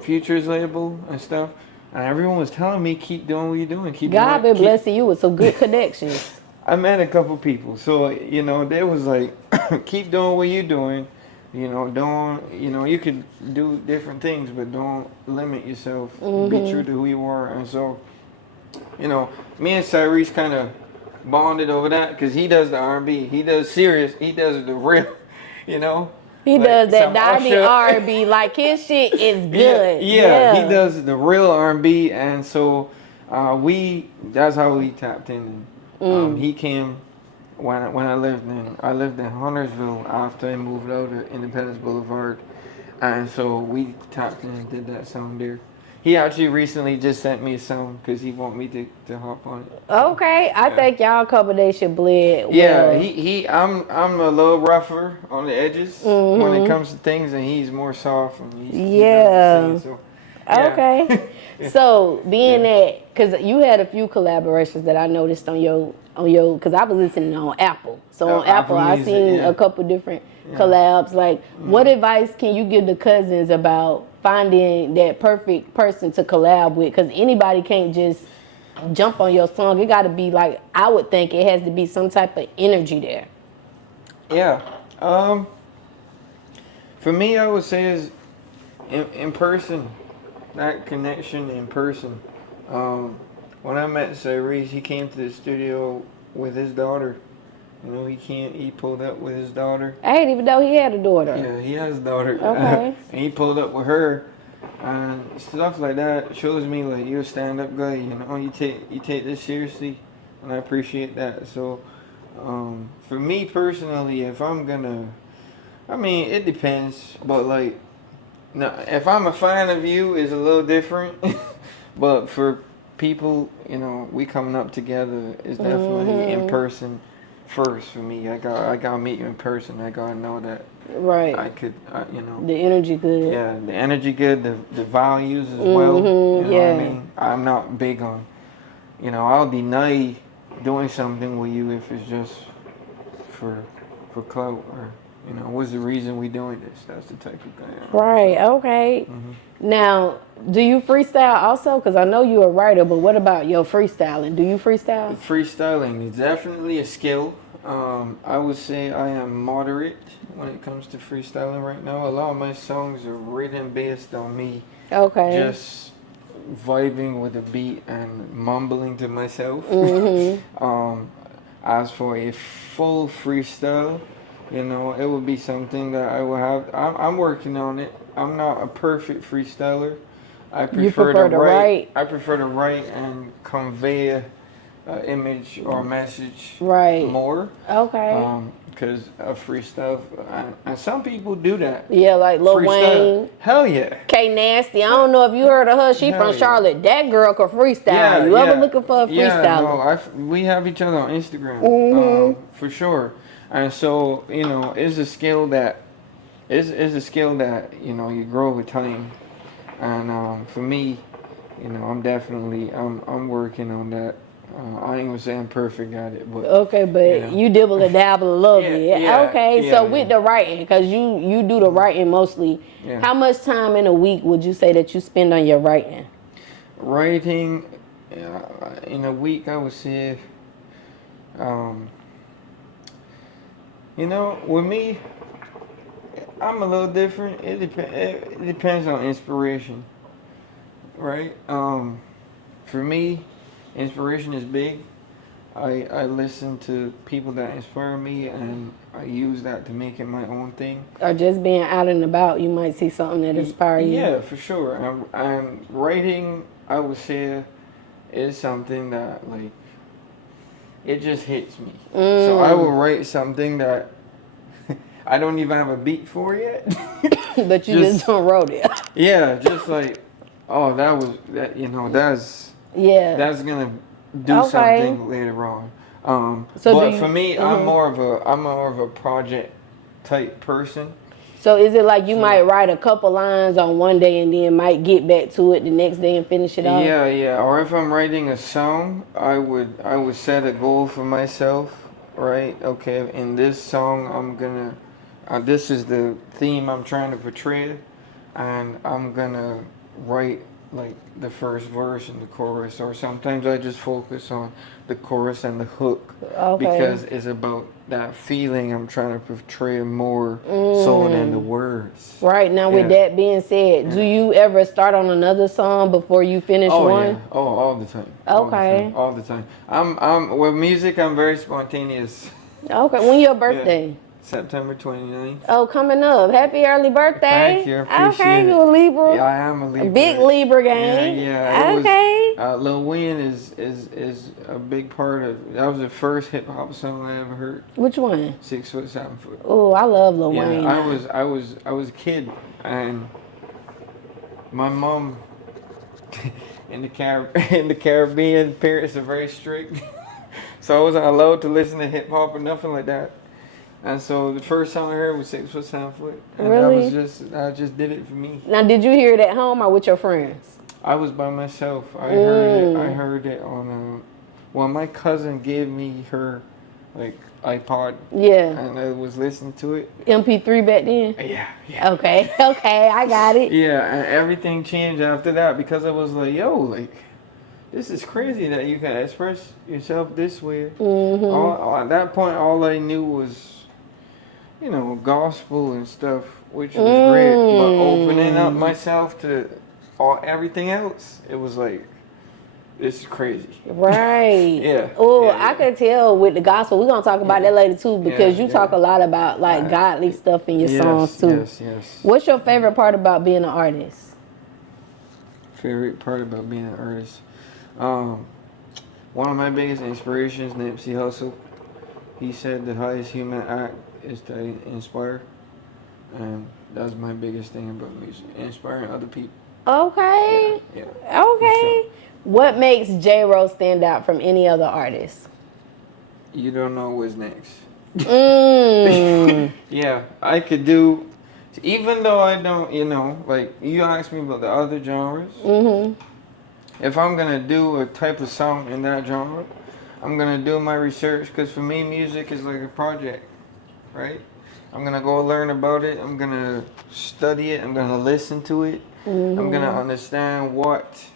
Future's label and stuff, and everyone was telling me keep doing what you're doing. God been blessing you with some good connections. I met a couple people, so you know they was like, keep doing what you're doing. You know, you could do different things, but don't limit yourself. Be true to who you are, and so. You know, me and Cyrese kind of bonded over that because he does the R&B. He does serious. He does the real, you know. He does that 90 R&B. Like, his shit is good. Yeah, he does the real R&B. And so that's how we tapped in. And, he came when I lived in Huntersville after I moved out of Independence Boulevard, and so we tapped in and did that song there. He actually recently just sent me a song because he want me to hop on it. Okay, I think y'all combination blend well. Yeah, I'm a little rougher on the edges when it comes to things, and he's more soft. And he doesn't sing, so, yeah. Okay. So being that, because you had a few collaborations that I noticed on your, because I was listening on Apple. So on Apple, I Music, seen a couple different collabs. Like, what advice can you give the Cuzns about finding that perfect person to collab with? Because anybody can't just jump on your song. It got to be like, I would think it has to be some type of energy there. Yeah. For me, I would say is in person. That connection in person. When I met Cyrese, he came to the studio with his daughter. You know, he pulled up with his daughter. I didn't even know he had a daughter. Yeah, he has a daughter. Okay. And he pulled up with her, and stuff like that shows me like you're a stand-up guy. You know, you take this seriously, and I appreciate that. So, for me personally, if I'm gonna, I mean, it depends, but like. Now, if I'm a fan of you, it's a little different. But for people, you know, we coming up together is definitely in person first for me. I gotta meet you in person. I gotta know that. Right. I could, you know. The energy good. Yeah, the energy good. The values as well. You know what I mean? I'm not big on. You know, I'll deny doing something with you if it's just for clout or. You know, what's the reason we doing this? That's the type of thing. Right, okay. Now, do you freestyle also? Because I know you're a writer, but what about your freestyling? Do you freestyle? Freestyling is definitely a skill. I would say I am moderate when it comes to freestyling right now. A lot of my songs are written based on me just vibing with a beat and mumbling to myself. As for a full freestyle, you know, it would be something that I will have. I'm working on it. I'm not a perfect freestyler. I prefer to write. I prefer to write and convey an image or message more. Okay. Because of freestyle, and some people do that. Yeah, like Lil Wayne. Hell yeah. K Nasty. I don't know if you heard of her. She from Charlotte. That girl can freestyle. Yeah, you ever looking for a freestyler? Yeah, no, we have each other on Instagram. For sure. And so, you know, it's a skill that you know you grow with time. And for me, you know, I'm working on that. I ain't gonna say I'm perfect at it, but but you dibble and dabble a little bit. So with the writing, because you do the writing mostly. How much time in a week would you say that you spend on your writing? Writing in a week, I would say. You know, with me, I'm a little different. It depends on inspiration, right? For me, inspiration is big. I listen to people that inspire me, and I use that to make it my own thing. Or just being out and about, you might see something that inspires you. Yeah, for sure. And writing, I would say, is something that like. It just hits me. So I will write something that I don't even have a beat for yet. But you just don't wrote it. Yeah, just like, oh, that's gonna do something later on. But for me, I'm more of a project type person. So is it like you might write a couple lines on one day and then might get back to it the next day and finish it off? Yeah. Or if I'm writing a song, I would set a goal for myself, right? Okay, in this song, I'm gonna, this is the theme I'm trying to portray, and I'm gonna write like the first verse and the chorus, or sometimes I just focus on the chorus and the hook because it's about that feeling I'm trying to portray more so than the words. Right, now with that being said, do you ever start on another song before you finish one? Yeah. Oh, all the time. All the time. I'm with music, I'm very spontaneous. Okay, when your birthday? September 29th. Oh, coming up. Happy early birthday. Thank you. I appreciate okay, it. you a Libra. Yeah, I am a Libra. Big Libra gang. Yeah. Okay. It was, Lil Wayne is a big part of. That was the first hip hop song I ever heard. Which one? 6 foot, 7 foot. Oh, I love Lil Yeah, Wayne. I was a kid, and my mom in the Caribbean, parents are very strict, so I wasn't allowed to listen to hip hop or nothing like that. And so the first song I heard was 6 foot, 7 foot, and Really? I just did it for me. Now, did you hear it at home or with your friends? I was by myself. I heard it on. Well, my cousin gave me her, like, iPod. Yeah. And I was listening to it. MP3 back then? Yeah. Okay, I got it. Yeah, and everything changed after that because I was like, yo, like, this is crazy that you can express yourself this way. At that point, all I knew was, gospel and stuff, which was great. But opening up myself to everything else, it was like, this is crazy. Right. Yeah. Oh, Yeah. I could tell with the gospel. We're going to talk about that later, too, because you Yeah. talk a lot about, like, godly stuff in your songs, too. Yes. What's your favorite part about being an artist? Favorite part about being an artist? One of my biggest inspirations, Nipsey Hussle. He said the highest human act is to inspire. And that's my biggest thing about music, inspiring other people. Okay. Yeah. Okay. Sure. What makes J-Ro stand out from any other artist? You don't know what's next. Mm. Yeah, I could do, even though I don't, like, you asked me about the other genres. If I'm going to do a type of song in that genre, I'm going to do my research, because for me, music is like a project, right? I'm going to go learn about it. I'm going to study it. I'm going to listen to it. I'm going to understand what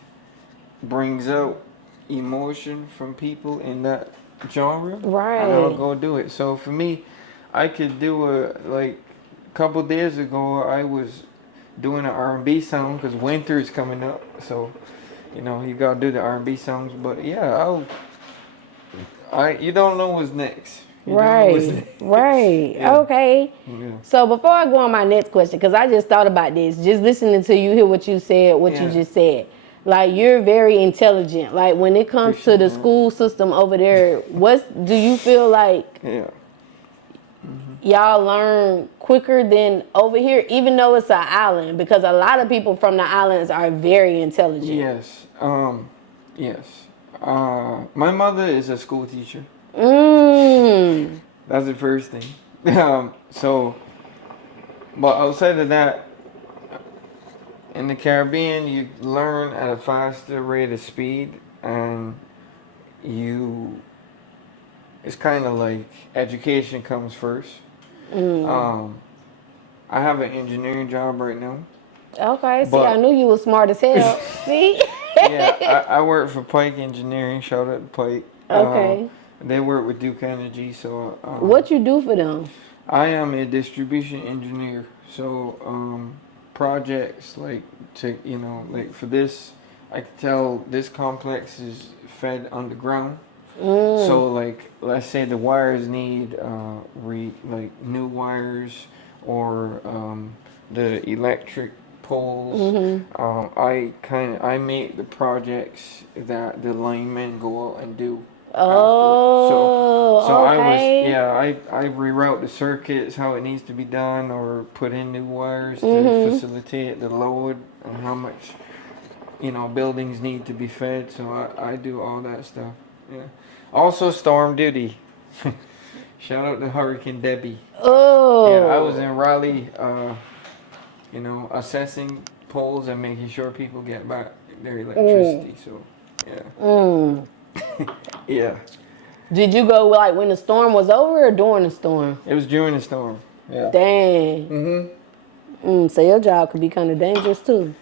brings out emotion from people in that genre. Right. And I'll go do it. So for me, I could do a couple days ago, I was doing an R&B song because winter is coming up. So, you got to do the R&B songs. But yeah, you don't know what's next. Right. Yeah. Okay. Yeah. So before I go on my next question, because I just thought about this, just listening to you, hear what you said, you just said. Like, you're very intelligent. Like, when it comes to the school system over there, do you feel like y'all learn quicker than over here, even though it's an island? Because a lot of people from the islands are very intelligent. Yes. Yes. My mother is a school teacher. That's the first thing. But outside of that, in the Caribbean, you learn at a faster rate of speed, and it's kind of like education comes first. I have an engineering job right now. Okay, see, I knew you were smart as hell. See? Yeah, I work for Pike Engineering. Shout out to Pike. Okay. They work with Duke Energy, so... what you do for them? I am a distribution engineer. So, projects like for this, I can tell this complex is fed underground. So, like, let's say the wires need new wires, or the electric poles. I make the projects that the linemen go out and do. So okay. I reroute the circuits, how it needs to be done, or put in new wires to facilitate the load and how much buildings need to be fed. So I do all that stuff. Yeah. Also storm duty. Shout out to Hurricane Debbie. Oh. Yeah, I was in Raleigh, assessing poles and making sure people get back their electricity. So yeah. Yeah. Did you go like when the storm was over or during the storm? It was during the storm. Yeah. Dang. So your job could be kind of dangerous too.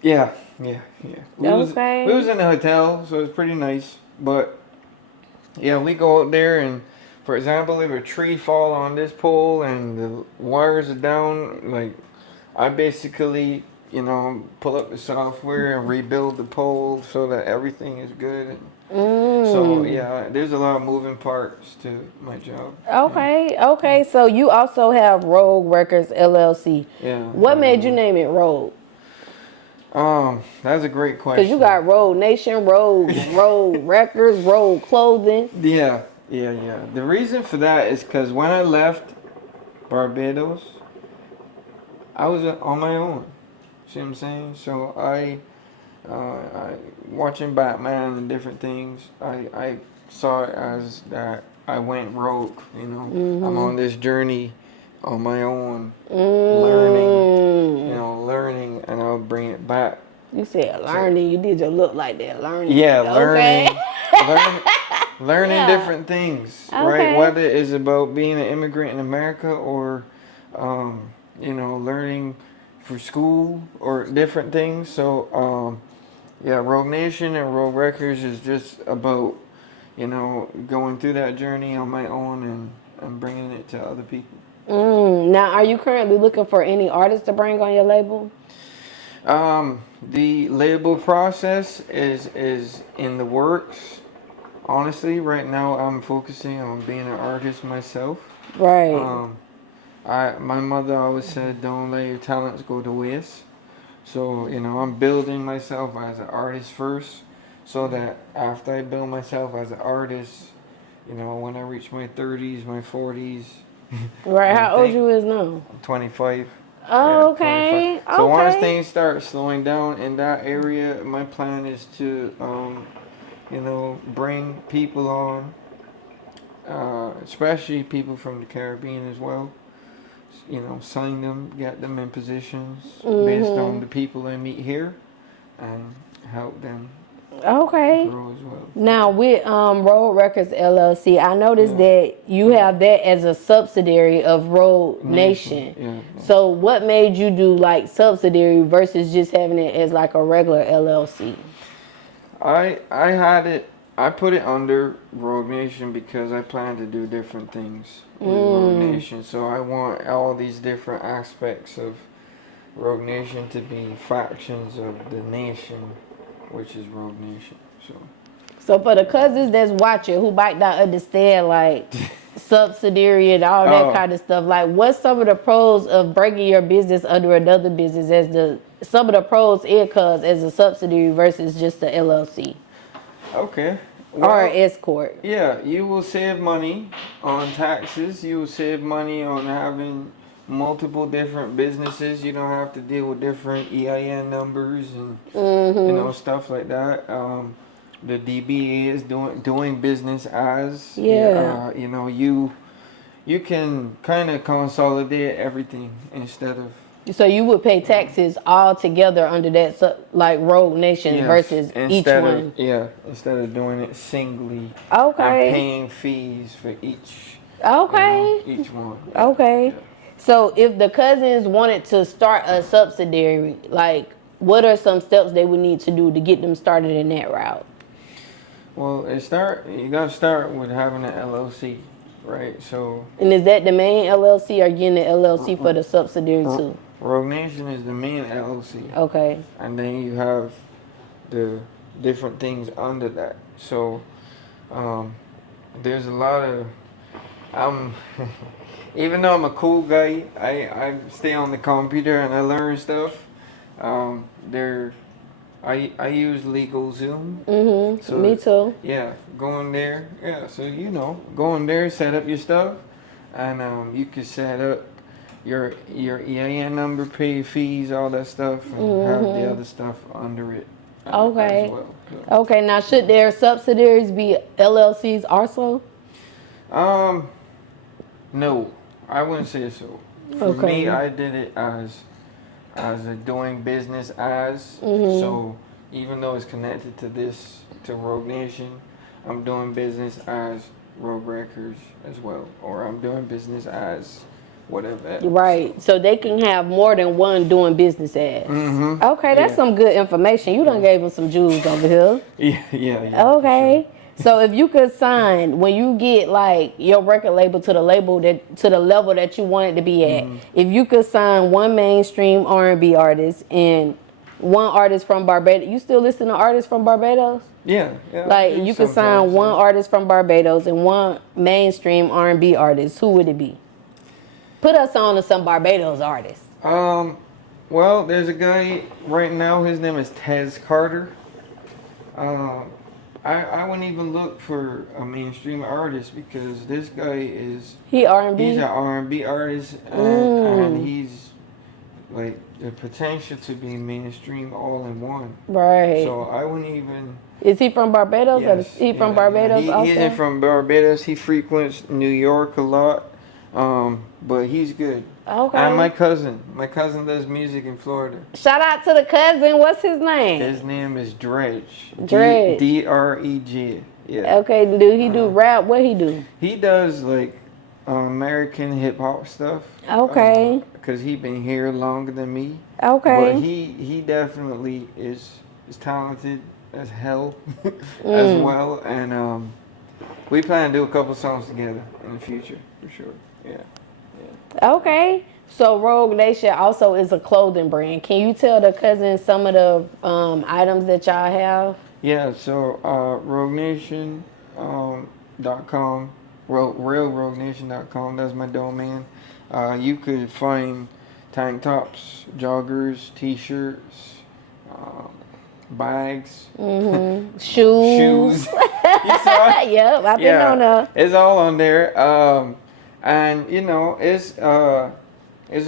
Yeah. We was in a hotel, so it was pretty nice. But yeah, we go out there, and for example, if a tree fall on this pole and the wires are down, like, I basically pull up the software and rebuild the pole so that everything is good. So yeah, there's a lot of moving parts to my job. Okay, okay. So you also have Rogue Records LLC. Yeah. What made you name it Rogue? That's a great question. Because you got Rougenation, Rogue Records, Rogue Clothing. Yeah. The reason for that is because when I left Barbados, I was on my own. See what I'm saying? So I watching Batman and different things, I saw it as that I went rogue. I'm on this journey on my own, learning, and I'll bring it back. You said learning. You did your look like that. Learning. Yeah, learning. Okay. Learning different things, right? Whether it's about being an immigrant in America or, learning for school or different things. So, Rougenation and Rogue Records is just about, going through that journey on my own and bringing it to other people. Now, are you currently looking for any artists to bring on your label? The label process is in the works. Honestly, right now I'm focusing on being an artist myself. Right. My mother always said, "Don't let your talents go to waste." So I'm building myself as an artist first, so that after I build myself as an artist, when I reach my 30s, my 40s. Right. How old you is now? I'm 25. Oh, okay. 25. So once things start slowing down in that area, my plan is to, bring people on, especially people from the Caribbean as well. Sign them, get them in positions based on the people I meet here, and help them grow as well. Now with Rogue Records LLC, I noticed that you have that as a subsidiary of Rougenation. Yeah. So what made you do like subsidiary versus just having it as like a regular LLC? I put it under Rougenation because I plan to do different things with Rougenation. So I want all these different aspects of Rougenation to be factions of the nation, which is Rougenation. So for the cousins that's watching who might not understand like subsidiary and all that kind of stuff, like what's some of the pros of breaking your business under another business some of the pros in Cuzn as a subsidiary versus just the LLC? Okay. Or an S corp. Yeah, you will save money on taxes. You will save money on having multiple different businesses. You don't have to deal with different EIN numbers and stuff like that. The DBA is doing business as. You can kind of consolidate everything instead of. So you would pay taxes all together under that, like Rougenation versus each one? Instead of doing it singly. Okay. And paying fees for each. Each one. Okay. Yeah. So if the cousins wanted to start a subsidiary, like what are some steps they would need to do to get them started in that route? Well, you got to start with having an LLC, right? So. And is that the main LLC or getting the LLC for the subsidiary too? Rougenation is the main LLC. Okay. And then you have the different things under that. So there's a lot of even though I'm a cool guy, I stay on the computer and I learn stuff. I use Legal Zoom. So, me too. Yeah, go in there. Yeah, so go in there, set up your stuff, and you can set up your EIN number, pay fees, all that stuff, and have the other stuff under it. Okay. As well. Okay. Now, should their subsidiaries be LLCs also? No, I wouldn't say so. For me, I did it as a doing business as. So even though it's connected to Rougenation, I'm doing business as Rogue Records as well, or I'm doing business as whatever else. Right. So they can have more than one doing business as. Okay, that's some good information. You done gave them some jewels over here. Yeah. Okay. Sure. So if you could sign when you get like your record label to the level that you want it to be at, if you could sign one mainstream R&B artist and one artist from Barbados, you still listen to artists from Barbados? Yeah. Like you could sign one artist from Barbados and one mainstream R&B artist, who would it be? Put us on to some Barbados artists. Well, there's a guy right now. His name is Tez Carter. I wouldn't even look for a mainstream artist because this guy is R&B. He's an R&B artist, and he's like the potential to be mainstream all in one. Right. So I wouldn't even. Is he from Barbados? Yes, Or is he from Barbados also? He isn't from Barbados. He frequents New York a lot, but he's good. Okay. And my cousin does music in Florida. Shout out to the cousin. What's his name? His name is Dredge. Dredge. D-R-E-G. Yeah. Okay. Do he do rap? What he do? He does like American hip hop stuff. Okay. Because he been here longer than me. Okay. But he definitely is talented as hell as well, and we plan to do a couple songs together in the future for sure. Yeah. Okay. So Rougenation also is a clothing brand. Can you tell the cousins some of the items that y'all have? Yeah. So Rougenation.com, realrougenation.com. That's my domain. You could find tank tops, joggers, t-shirts, bags, shoes. You saw it? Yep, I've been on there. It's all on there. And you know, it's a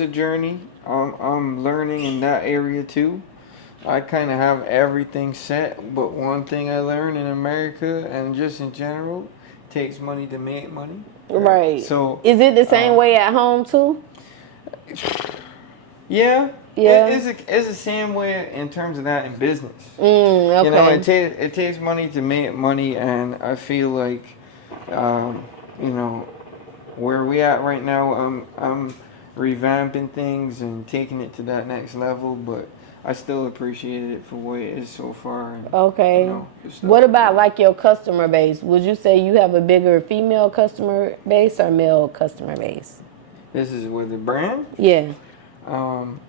journey. I'm learning in that area too. I kind of have everything set, but one thing I learned in America and just in general, it takes money to make money. Right. So is it the same way at home too? Yeah. Yeah. It's the same way in terms of that in business. Okay. You know, it takes money to make money, and I feel like, you know, where we at right now, I'm revamping things and taking it to that next level, but I still appreciate it for what it is so far. And, okay. You know, what about like your customer base? Would you say you have a bigger female customer base or male customer base? This is with the brand? Yeah.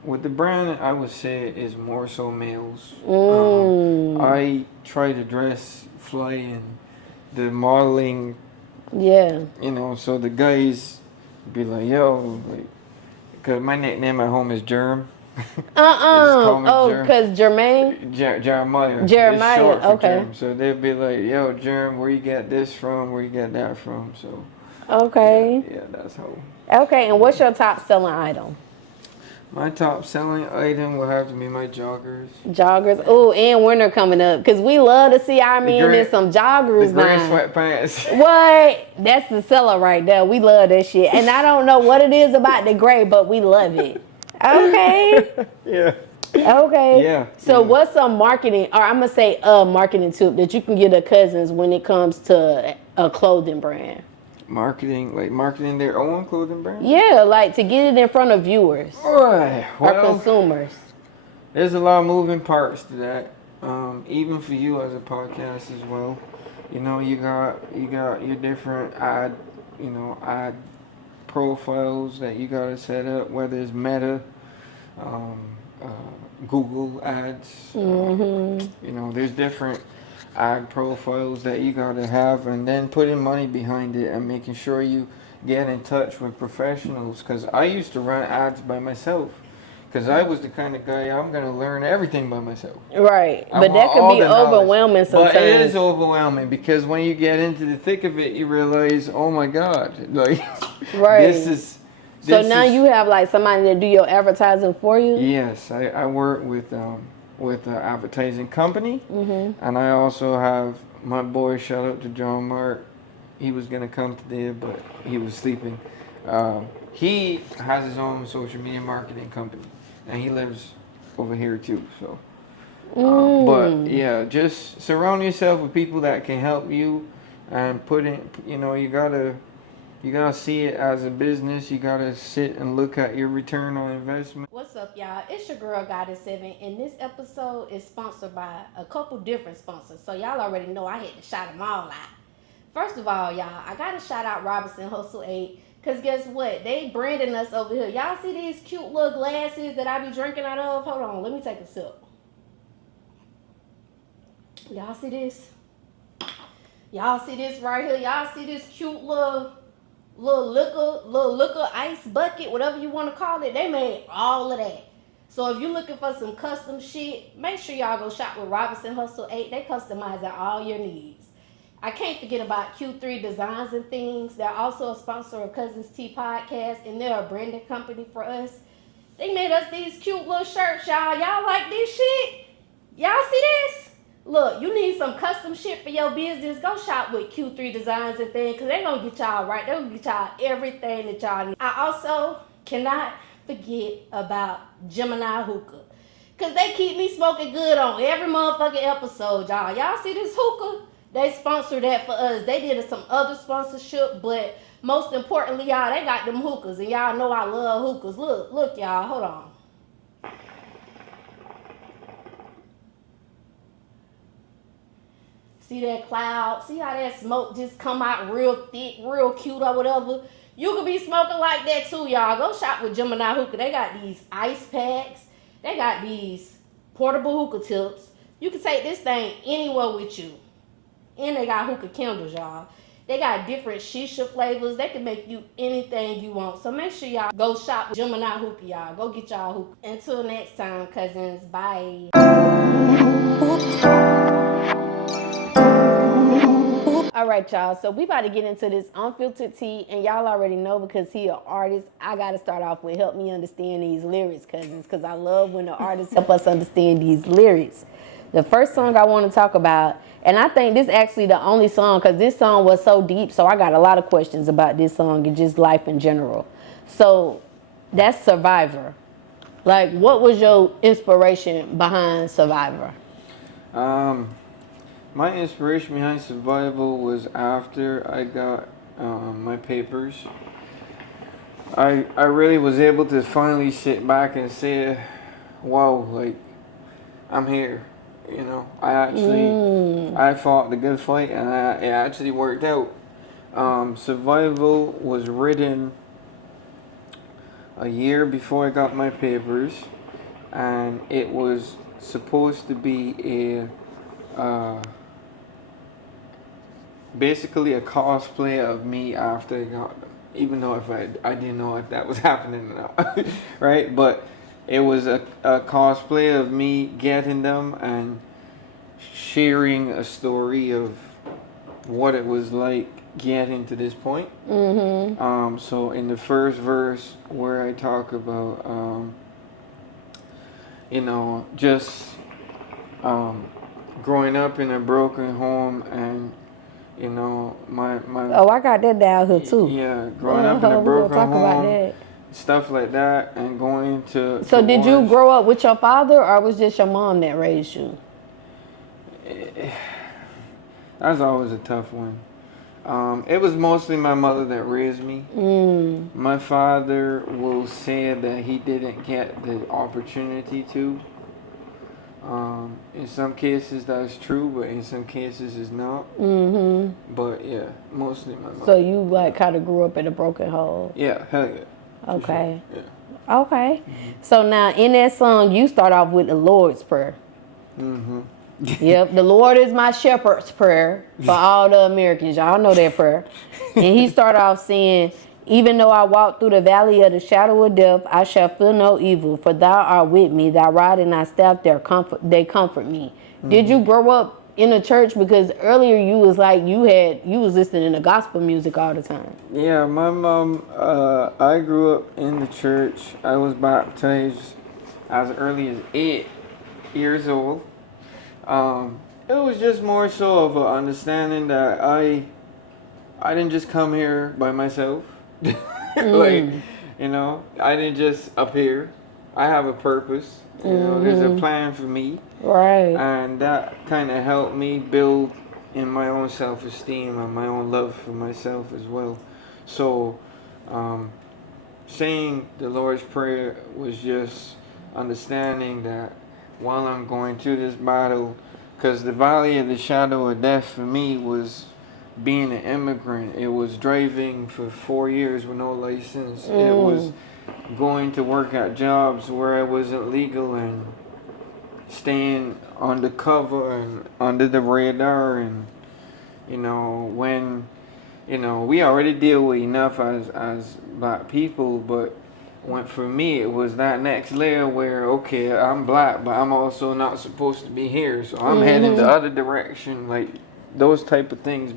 With the brand, I would say it's more so males. I try to dress fly in the modeling. Yeah. You know, so the guys be like, yo, like, cause my nickname at home is Germ. Oh, cause Jermaine. Jeremiah. It's short for Germ. So they'd be like, yo, Germ, where you get this from? Where you get that from? So. Okay. Yeah, that's how. Okay, and what's your top selling item? My top selling item will have to be my joggers. Joggers. Oh, and winter coming up. Because we love to see our men in some joggers now. The gray sweatpants. What? That's the seller right there. We love that shit. And I don't know what it is about the gray, but we love it. Okay. Yeah. Okay. Yeah. So what's some marketing, or I'm going to say a marketing tip that you can give the cousins when it comes to a clothing brand? Marketing their own clothing brand? Yeah, like to get it in front of viewers or consumers. There's a lot of moving parts to that. Even for you as a podcast as well. You know, you got your different ad profiles that you gotta set up, whether it's Meta, Google ads. You know, there's different ad profiles that you gotta have, and then putting money behind it and making sure you get in touch with professionals. Because I used to run ads by myself, because I was the kind of guy, I'm gonna learn everything by myself. Right, but that could be overwhelming sometimes. But it is overwhelming, because when you get into the thick of it, you realize, oh my God, like this So now you have like somebody that do your advertising for you? Yes, I work with an advertising company, and I also have my boy. Shout out to John Mark. He was gonna come today, but he was sleeping. He has his own social media marketing company, and he lives over here too. So, but yeah, just surround yourself with people that can help you, and put in. You know, you You gotta see it as a business. You gotta sit and look at your return on investment. What's up, y'all? It's your girl, Goddess7, and this episode is sponsored by a couple different sponsors. So y'all already know I had to shout them all out. First of all, y'all, I gotta shout out Robinson Hustle 8, because guess what? They branding us over here. Y'all see these cute little glasses that I be drinking out of? Hold on, let me take a sip. Y'all see this? Y'all see this right here? Y'all see this cute little liquor ice bucket, whatever you want to call it? They made all of that. So if you're looking for some custom shit, make sure y'all go shop with Robinson Hustle 8. They customize all your needs. I can't forget about Q3 Designs and Things. They're also a sponsor of Cuzn podcast, and they're a branding company for us. They made us these cute little shirts, y'all. Y'all like this shit? Y'all see this? Look, you need some custom shit for your business, go shop with Q3 Designs and Things, because they're going to get y'all right. They're going to get y'all everything that y'all need. I also cannot forget about Geminiih hookah, because they keep me smoking good on every motherfucking episode, y'all. Y'all see this hookah? They sponsored that for us. They did some other sponsorship, but most importantly, y'all, they got them hookahs, and y'all know I love hookahs. Look, y'all, hold on. See that cloud? See how that smoke just come out real thick, real cute or whatever? You could be smoking like that too, y'all. Go shop with Geminiih Hookah. They got these ice packs. They got these portable hookah tips. You can take this thing anywhere with you. And they got hookah candles, y'all. They got different shisha flavors. They can make you anything you want. So make sure y'all go shop with Geminiih Hookah, y'all. Go get y'all hookah. Until next time, cousins. Bye. All right, y'all. So we about to get into this unfiltered tea, and y'all already know because he an artist. I gotta start off with help me understand these lyrics, cousins, because I love when the artists help us understand these lyrics. The first song I want to talk about, and I think this is actually the only song, because this song was so deep. So I got a lot of questions about this song and just life in general. So that's Survivor. Like, what was your inspiration behind Survivor? My inspiration behind Survival was after I got my papers. I really was able to finally sit back and say, wow, like, I'm here. You know, I fought the good fight, and it actually worked out. Survival was written a year before I got my papers, and it was supposed to be basically a cosplay of me after I got them, even though if I didn't know if that was happening or not, right? But it was a cosplay of me getting them and sharing a story of what it was like getting to this point. So in the first verse where I talk about, just growing up in a broken home, and my Oh, I got that down here too. Yeah, growing up in a broken home, stuff like that, and going to. So did you grow up with your father, or was just your mom that raised you? That's always a tough one. It was mostly my mother that raised me. My father will say that he didn't get the opportunity to. In some cases that's true, but in some cases it's not. But yeah, mostly my mother. So you like kind of grew up in a broken home? Yeah, hell yeah. Okay. Sure. Yeah. Okay. So now in that song, you start off with the Lord's Prayer. Yep, the Lord is my shepherd's prayer for all the Americans. Y'all know that prayer. And he started off saying, even though I walk through the valley of the shadow of death, I shall feel no evil, for thou art with me, thy rod and thy staff, they comfort me. Did you grow up in a church? Because earlier you was like, you was listening to gospel music all the time. Yeah, my mom, I grew up in the church. I was baptized as early as 8 years old. It was just more so of an understanding that I didn't just come here by myself. Like, I didn't just appear. I have a purpose. There's a plan for me. Right. And that kind of helped me build in my own self-esteem and my own love for myself as well. So, saying the Lord's Prayer was just understanding that while I'm going through this battle, because the valley of the shadow of death for me was being an immigrant. It was driving for 4 years with no license. It was going to work at jobs where I wasn't legal and staying undercover and under the radar. And when we already deal with enough as black people, but for me it was that next layer where, okay, I'm black, but I'm also not supposed to be here, so I'm heading the other direction. Like those type of things,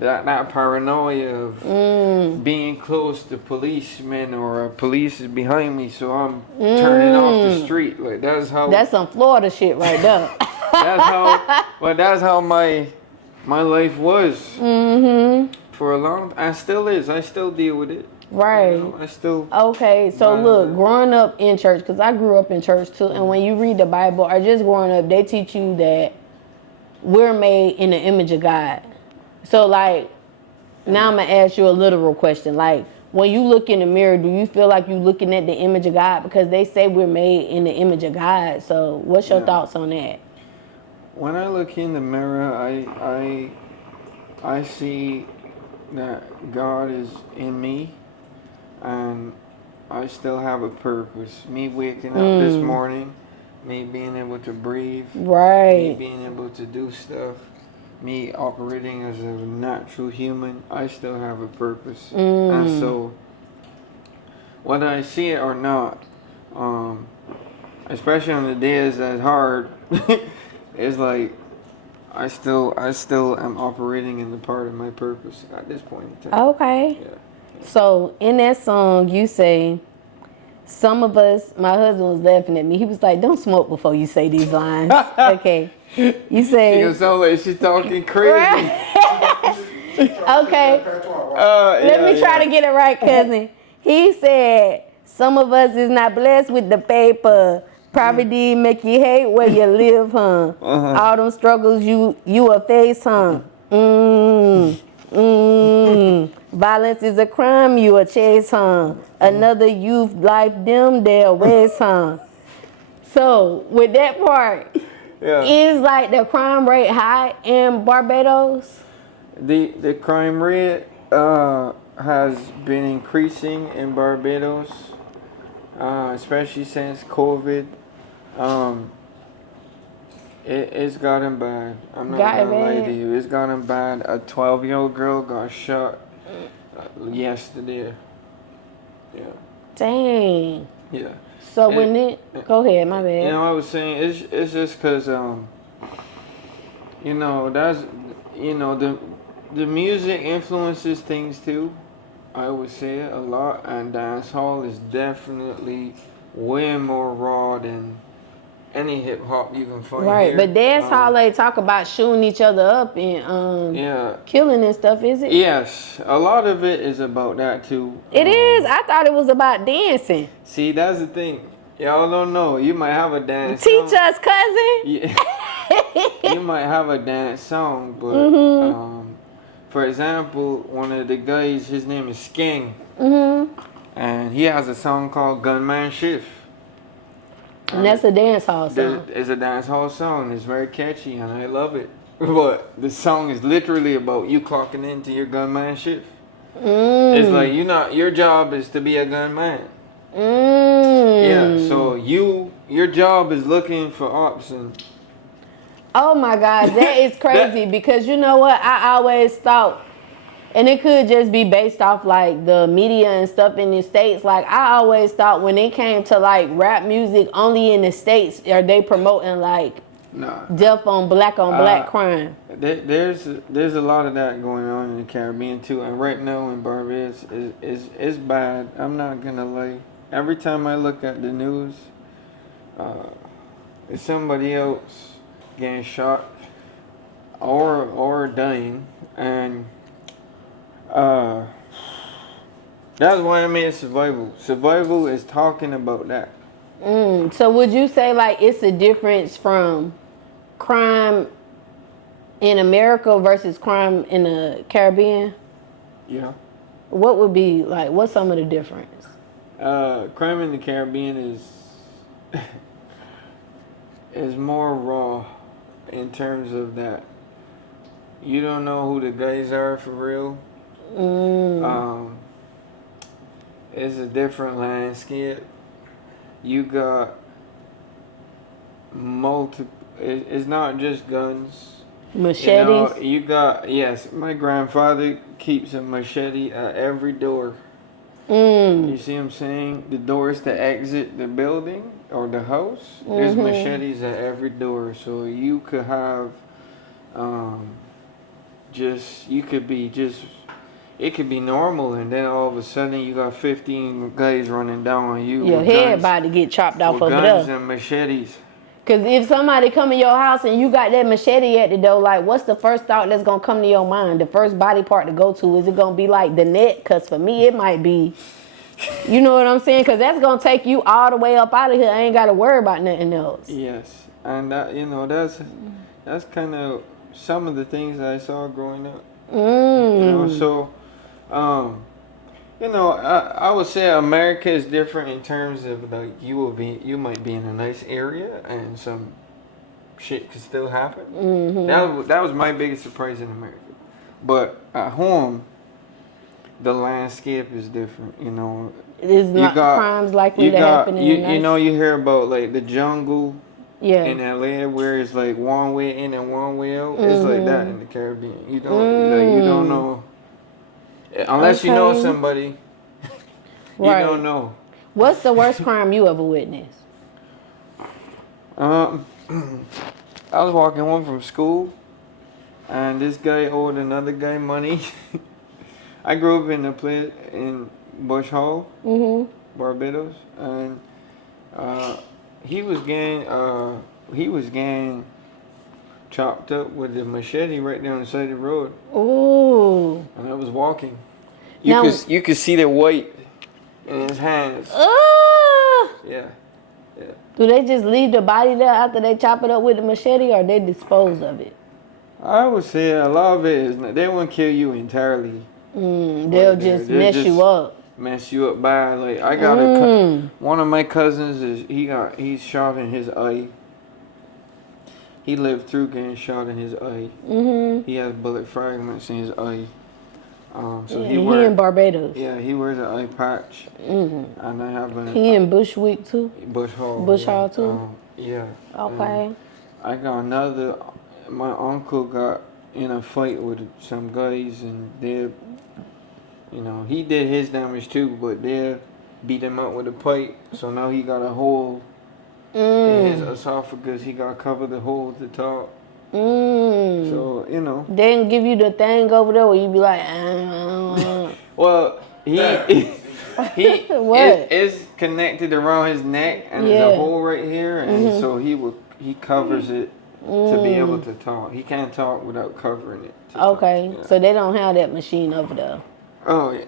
that paranoia of being close to policemen or police is behind me, so I'm turning off the street. Like that's some Florida shit right there. that's how my life was for a long time. And still is. I still deal with it. Right. I still. Okay, so look, growing up in church, because I grew up in church too, and when you read the Bible or just growing up, they teach you that we're made in the image of God. So like, now I'm going to ask you a literal question. Like, when you look in the mirror, do you feel like you're looking at the image of God? Because they say we're made in the image of God. So what's your thoughts on that? When I look in the mirror, I see that God is in me, and I still have a purpose. Me waking up this morning, me being able to breathe, me being able to do stuff, me operating as a natural human, I still have a purpose. And so, whether I see it or not, especially on the days that's hard, it's like I still am operating in the part of my purpose at this point in time. Okay. Yeah. So in that song, you say, some of us, my husband was laughing at me. He was like, don't smoke before you say these lines. Okay. You say. She gonna sound like she's talking crazy. Okay. Let me try to get it right, cousin. He said, some of us is not blessed with the paper. Poverty make you hate where you live, huh? All them struggles you a face, huh? Violence is a crime you a chase, huh? Another youth life them their ways, huh? So with that part, is like the crime rate high in Barbados? The crime rate has been increasing in Barbados, especially since COVID. It's gotten bad. I'm not gonna lie to you. It's gotten bad. A 12-year-old girl got shot yesterday. Yeah. Dang. Yeah. So go ahead, my bad. I was saying it's just because that's the music influences things too. I would say it a lot, and dance hall is definitely way more raw than any hip hop you can find. Right, here. But dance hall they talk about shooting each other up and killing and stuff, is it? Yes, a lot of it is about that too. It is. I thought it was about dancing. See, that's the thing. Y'all don't know. You might have a dance Teach song. us, cousin. Yeah. You might have a dance song, but for example, one of the guys, his name is Skeng, and he has a song called Gunman Shift. And that's a dance hall song. It's a dance hall song. It's very catchy, and I love it. But the song is literally about you clocking into your gunman shift. It's like your job is to be a gunman. Yeah, so your job is looking for ops and. Oh my God, that is crazy because you know what? I always thought, and it could just be based off like the media and stuff in the States. Like I always thought when it came to like rap music, only in the States are they promoting like death on black crime. There's a lot of that going on in the Caribbean too, and right now in Barbados is bad. I'm not gonna lie. Every time I look at the news, it's somebody else getting shot or dying, and that's why I made Survival. Survival is talking about that. So would you say like it's a difference from crime in America versus crime in the Caribbean? Yeah. What would be like? What's some of the difference? Crime in the Caribbean is more raw in terms of that you don't know who the guys are for real. It's a different landscape. You got multiple. It's not just guns. Machetes. You got, yes. My grandfather keeps a machete at every door. You see what I'm saying? The doors to exit the building or the house. There's machetes at every door, so you could have, it could be normal, and then all of a sudden you got 15 guys running down on you. Your head about to get chopped off over there. Guns and machetes. Because if somebody come in your house and you got that machete at the door, like, what's the first thought that's going to come to your mind? The first body part to go to, is it going to be like the neck? Because for me, it might be, you know what I'm saying? Because that's going to take you all the way up out of here. I ain't got to worry about nothing else. Yes. And that, that's kind of some of the things that I saw growing up. So, I would say America is different in terms of like you might be in a nice area and some shit could still happen. That was my biggest surprise in America. But at home, the landscape is different. It's not crimes likely to happen. You hear about like the jungle. Yeah. In LA, where it's like one way in and one way out, it's like that in the Caribbean. You don't know unless you know somebody. You don't know. What's the worst crime you ever witnessed? I was walking home from school, and this guy owed another guy money. I grew up in a place in Bush Hall, Barbados, and he was getting chopped up with a machete right there on the side of the road. Ooh. And I was walking. You could see the white in his hands. Yeah. Do they just leave the body there after they chop it up with the machete, or they dispose of it? I would say a lot of it is they won't kill you entirely. They'll just mess you up. Mess you up bad. Like I got one of my cousins he's shot in his eye. He lived through getting shot in his eye. He has bullet fragments in his eye. So he in Barbados. Yeah, he wears an eye patch. And I have he in Bushwick too. Bush Hall. Bush Hall too. Yeah. Okay. I got another. My uncle got in a fight with some guys, and they. He did his damage too, but they beat him up with a pipe. So now he got a hole in his esophagus. He got covered the hole at the top. So, They didn't give you the thing over there where you be like, Well, he is connected around his neck, and there's a hole right here, and so he covers it to be able to talk. He can't talk without covering it. Okay, so they don't have that machine over there. Oh, yeah.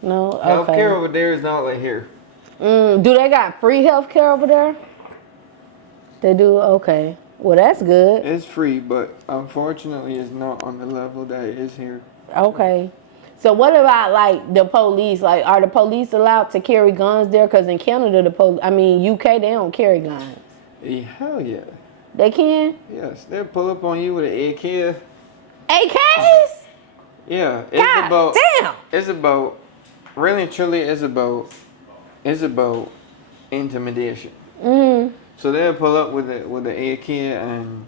No? Okay. Healthcare over there is not like here. Do they got free healthcare over there? They do? Okay. Well, that's good. It's free, but unfortunately it's not on the level that it is here. Okay. So what about, like, the police? Like, are the police allowed to carry guns there? Because in Canada, UK, they don't carry guns. Hell yeah. They can? Yes. They'll pull up on you with an AK. AKs? Yeah, damn. It's about, really and truly, it's about intimidation. So they'll pull up with the AK and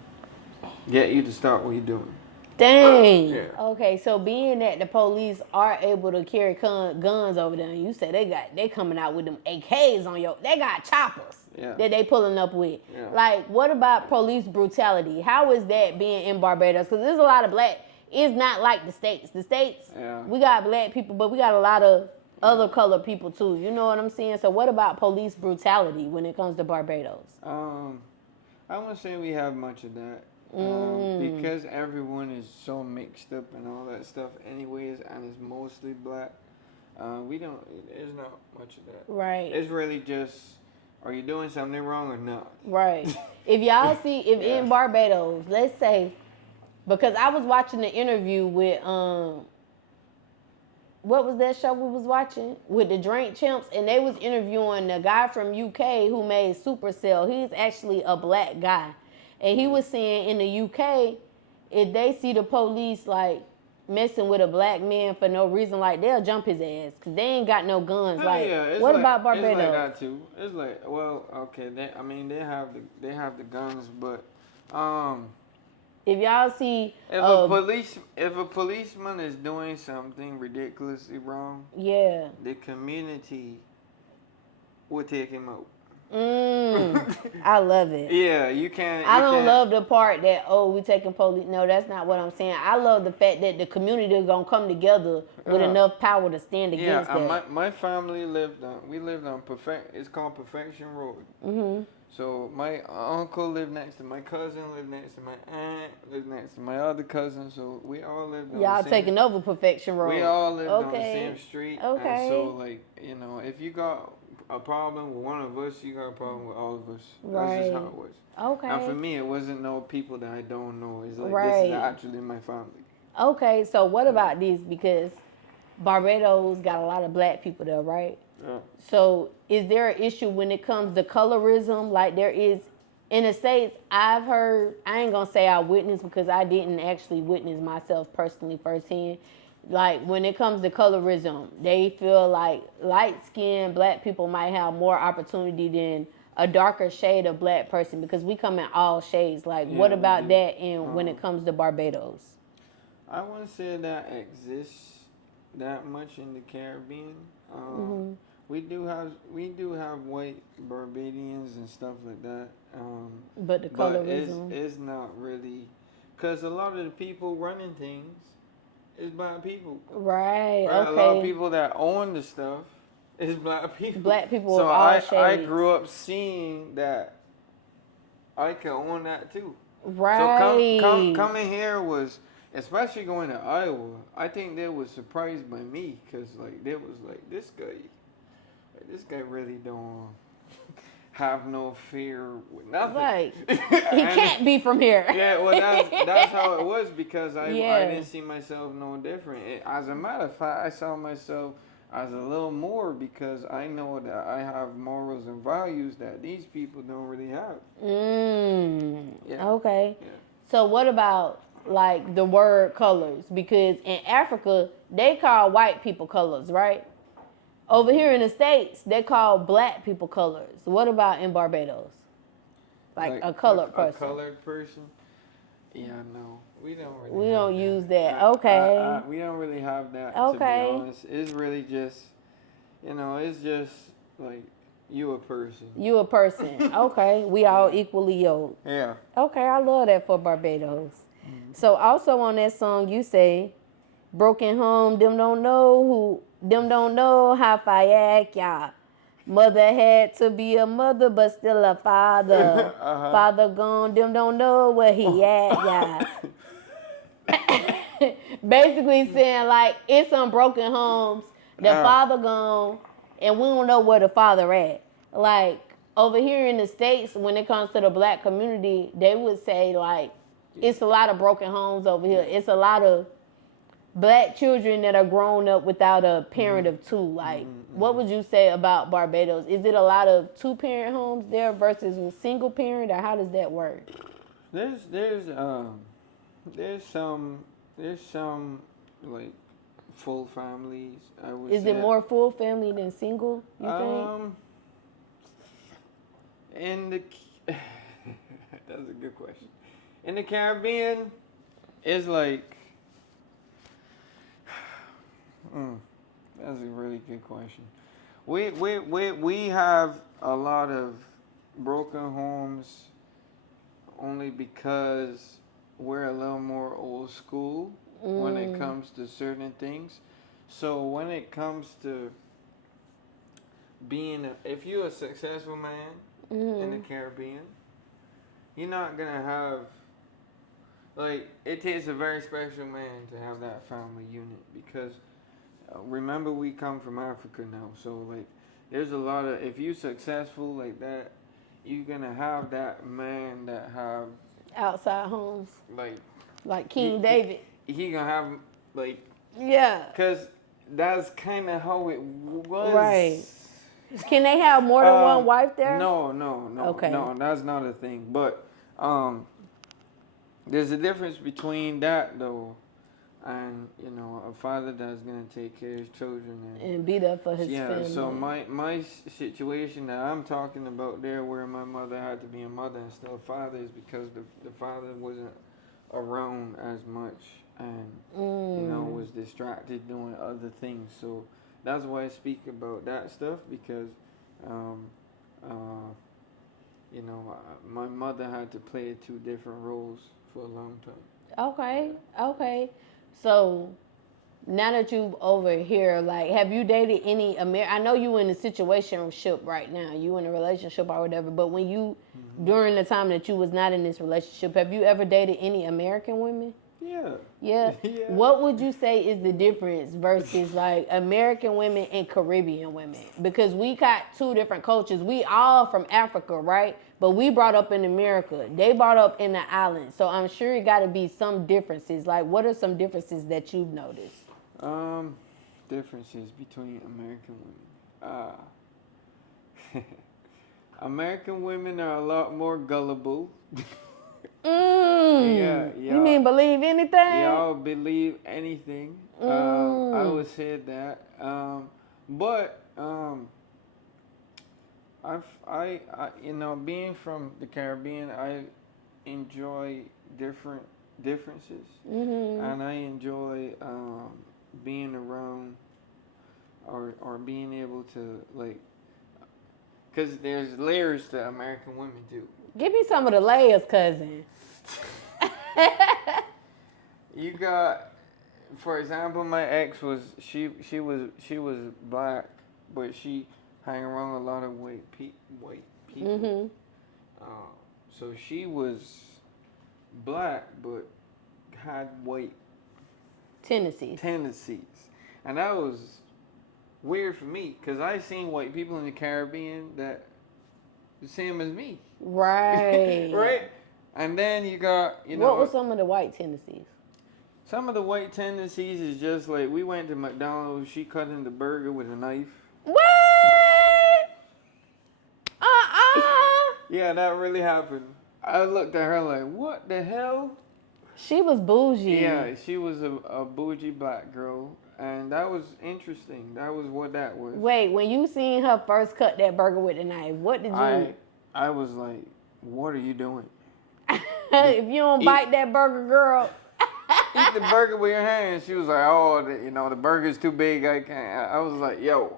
get you to stop what you're doing. Dang. Yeah. Okay, so being that the police are able to carry guns over there, and you say they coming out with them AKs on they got choppers that they pulling up with. Yeah. Like, what about police brutality? How is that being in Barbados? Because there's a lot of black. It's not like the States. The States, we got black people, but we got a lot of other colored people too. You know what I'm saying? So what about police brutality when it comes to Barbados? I wouldn't say we have much of that. Because everyone is so mixed up and all that stuff anyways, and it's mostly black, there's not much of that. Right. It's really just, are you doing something wrong or not? Right. If y'all see, in Barbados, let's say, because I was watching the interview with what was that show we was watching with the drink chimps, and they was interviewing the guy from UK who made Supercell. He's actually a black guy, and he was saying in the UK, if they see the police like messing with a black man for no reason, like they'll jump his ass because they ain't got no guns. Hell like, yeah, what like, about Barbados? It's like that too. It's like, well, okay, they have the guns, but if y'all see if a policeman is doing something ridiculously wrong, yeah, the community will take him out. I love it. Yeah, you can't. I don't love the part that, we taking police. No, that's not what I'm saying. I love the fact that the community is gonna come together with enough power to stand against that. Yeah, my family lived on It's called Perfection Road. Mm-hmm. So my uncle lived next to my cousin, lived next to my aunt, lived next to my other cousin. So we all lived on Y'all the same, taking over Perfection Road. We all lived on the same street. Okay. And so, like, you know, if you got a problem with one of us, you got a problem with all of us. Right. That's just how it was. Okay. And for me, it wasn't no people that I don't know. It's like, right. This is actually my family. Okay, so what about this? Because Barbados got a lot of black people there, right? Yeah. So is there an issue when it comes to colorism like there is in the States? I've heard, I ain't gonna say I witnessed because I didn't actually witness myself personally firsthand. Like when it comes to colorism, they feel like light-skinned black people might have more opportunity than a darker shade of black person because we come in all shades. Like, what about that when it comes to Barbados? I wouldn't say that exists that much in the Caribbean. We do have white Barbadians and stuff like that. But the colorism, but it's not really, because a lot of the people running things is black people. Right. Okay. A lot of people that own the stuff is black people. Black people so of all shades. I grew up seeing that I can own that too. Right. So coming here was, especially going to Iowa, I think they was surprised by me because like they was like, this guy really don't have no fear with nothing. Right. He can't be from here. Yeah, well, that's how it was because I didn't see myself no different. As a matter of fact, I saw myself as a little more because I know that I have morals and values that these people don't really have. Yeah. Okay. Yeah. So what about like the word colors? Because in Africa, they call white people colors, right? Over here in the States, they call black people colors. What about in Barbados? Like a colored person. A colored person? Yeah, no. We don't really We don't that. use that. Okay. We don't really have that, okay. to be honest. It's really just, it's just like you a person. You a person. Okay. We all equally yoked. Yeah. Okay, I love that for Barbados. Mm-hmm. So also on that song, you say, broken home, them don't know how far act, y'all. Mother had to be a mother, but still a father. Father gone, them don't know where he at, y'all. Basically saying like it's some broken homes, the father gone, and we don't know where the father at. Like over here in the States, when it comes to the black community, they would say like it's a lot of broken homes over here. It's a lot of black children that are grown up without a parent of two. Like, what would you say about Barbados? Is it a lot of two-parent homes there versus a single parent, or how does that work? There's some like full families. I would. Is it more full family than single? You think? That's a good question. In the Caribbean, it's like. That's a really good question. We have a lot of broken homes only because we're a little more old school when it comes to certain things. So when it comes to if you're a successful man in the Caribbean, you're not gonna have, like, it takes a very special man to have that family unit because remember we come from Africa now, so like there's a lot of, if you're successful like that, you're gonna have that man that have outside homes, like King David. He gonna have like, yeah, because that's kind of how it was. Right. Can they have more than one wife there? No. Okay. No, that's not a thing. But there's a difference between that though, and a father that's gonna take care of his children and be there for his family. So my situation that I'm talking about there, where my mother had to be a mother and still a father, is because the father wasn't around as much and was distracted doing other things. So that's why I speak about that stuff, because my mother had to play two different roles for a long time. Okay. So now that you over here, like, have you dated any I know you in a situationship right now, you in a relationship or whatever, but when you during the time that you was not in this relationship, have you ever dated any American women? Yeah. What would you say is the difference versus like American women and Caribbean women? Because we got two different cultures. We all from Africa, right? But we brought up in America. They brought up in the islands. So I'm sure it got to be some differences. Like, what are some differences that you've noticed? Differences between American women. American women are a lot more gullible. Yeah. You mean believe anything? Y'all believe anything. I would say that. But I being from the Caribbean, I enjoy differences, and I enjoy being around or being able to, like, because there's layers to American women too. Give me some of the layers, cousin. You got, for example, my ex was she was black, but she hang around a lot of white people. So she was black but had white tendencies, and that was weird for me, because I seen white people in the Caribbean that the same as me. Right. Right? And then you got, What were some of the white tendencies? Some of the white tendencies is just like, we went to McDonald's, she cut in the burger with a knife. What? Yeah, that really happened. I looked at her like, what the hell? She was bougie. Yeah, she was a bougie black girl. And that was interesting. That was what that was. Wait, when you seen her first cut that burger with the knife, what did you... I was like, what are you doing? If you don't bite that burger, girl... Eat the burger with your hands. She was like, oh, the burger's too big. I can't. I was like, yo.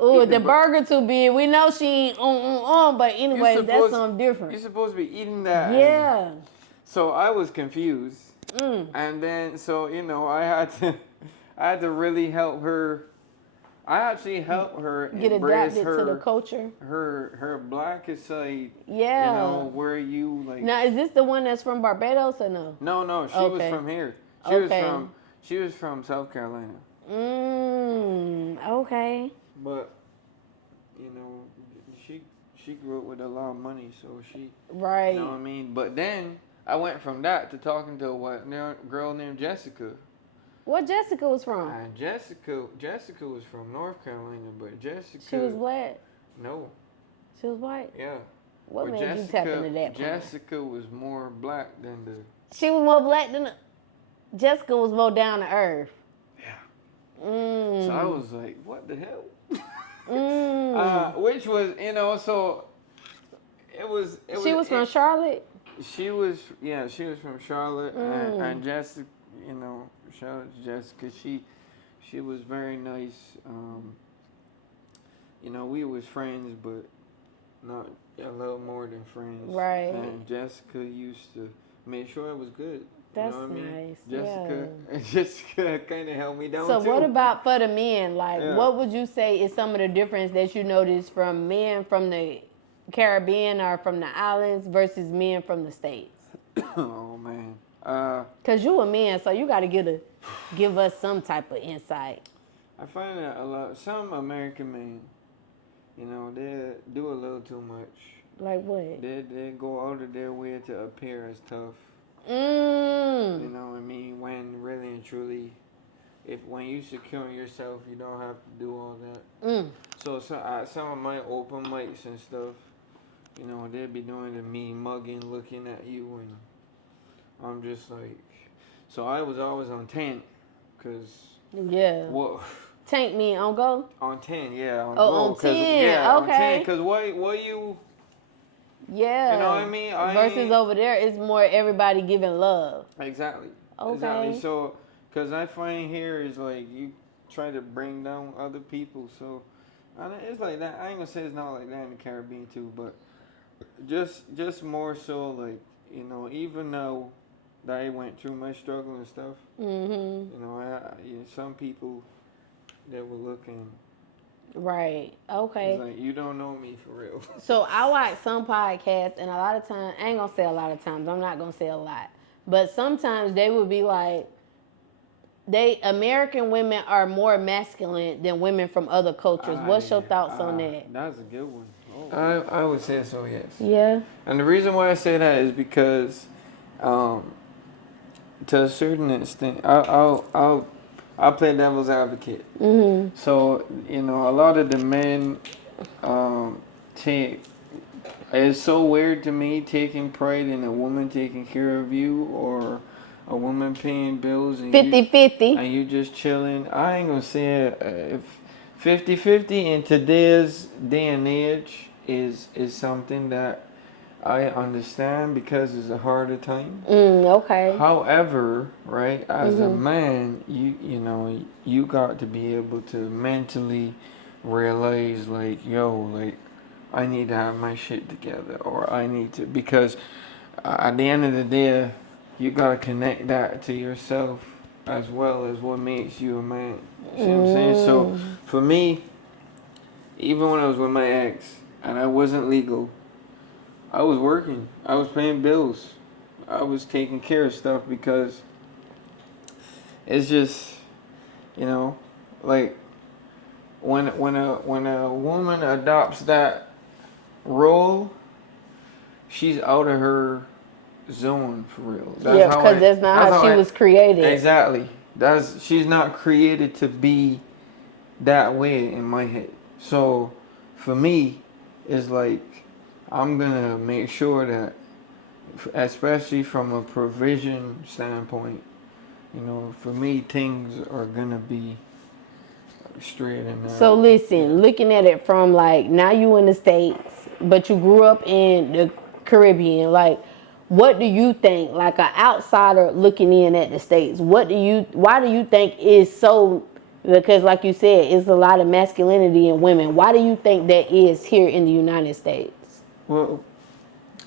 Ooh, the burger too big. We know she ain't but anyways, that's something different. You're supposed to be eating that. Yeah. So I was confused. And then, so, I had to really help her. I actually helped her get adapted to the culture. Her blackest side. Yeah. Where you like. Now, is this the one that's from Barbados or no? No. She was from here. She was from South Carolina. Okay. But she grew up with a lot of money, so she. Right. You know what I mean? But then I went from that to talking to a girl named Jessica. What Jessica was from? Jessica was from North Carolina, but Jessica... She was black? No. She was white? Yeah. What made you tap into that part? Jessica was more black than the... She was more black than Jessica was more down to earth. Yeah. So I was like, what the hell? Which was, so... It was she was from Charlotte? She was from Charlotte, and Jessica, shout out to Jessica. She was very nice. We was friends, but not a little more than friends. Right. And Jessica used to make sure it was good. That's you know what nice. I mean? Yeah. Jessica kind of held me down so too. What about for the men? Like, what would you say is some of the difference that you noticed from men from the Caribbean or from the islands versus men from the States? Oh man. Cause you a man, so you got to give us some type of insight. I find that a lot. Some American men, they do a little too much. Like what? They go out of their way to appear as tough. You know what I mean? When really and truly, if when you secure yourself, you don't have to do all that. Mm. So some of my open mics and stuff, you know, they'd be doing the me mugging, looking at you, and I'm just like, so I was always on 10, cause Yeah. what? Tank me on go? On 10, yeah, on Oh, go. on 10, Yeah, on 10, okay. cause what you, Yeah. you know what I mean? Versus over there, it's more everybody giving love. Exactly. Okay. Exactly. So, cause I find here is like you try to bring down other people. So, and it's like that. I ain't gonna say it's not like that in the Caribbean too, but just more so like, you know, even though that I went through my struggle and stuff, Mm-hmm. you know, some people that were looking. Right. Okay. It's like, you don't know me for real. So I watch some podcasts, and a lot of times, I ain't gonna say a lot of times, I'm not gonna say a lot, but sometimes they would be like, American women are more masculine than women from other cultures. What's your thoughts on that? That's a good one. Oh. I would say so, yes. Yeah. And the reason why I say that is because, to a certain extent, I'll play devil's advocate. Mm-hmm. So, you know, a lot of the men take. It's so weird to me taking pride in a woman taking care of you, or a woman paying bills and 50-50. and you just chilling. I ain't gonna say if 50-50 in today's day and age is something that I understand because it's a harder time. Okay. However, right, as a man, you know, you got to be able to mentally realize like, yo, like, I need to have my shit together, or I need to, because at the end of the day, you gotta connect that to yourself as well as what makes you a man. You see what I'm saying? So for me, even when I was with my ex and I wasn't legal, I was working. I was paying bills. I was taking care of stuff because it's just, you know, like when a woman adopts that role, she's out of her zone for real. Yeah, because that's not how she was created. Exactly. She's not created to be that way in my head. So for me, it's like I'm gonna make sure that, especially from a provision standpoint, you know, for me things are gonna be straight and. So listen, looking at it from like, now you in the States, but you grew up in the Caribbean, like, what do you think, like an outsider looking in at the States, why do you think is so, because like you said, it's a lot of masculinity in women. Why do you think that is here in the United States? Well,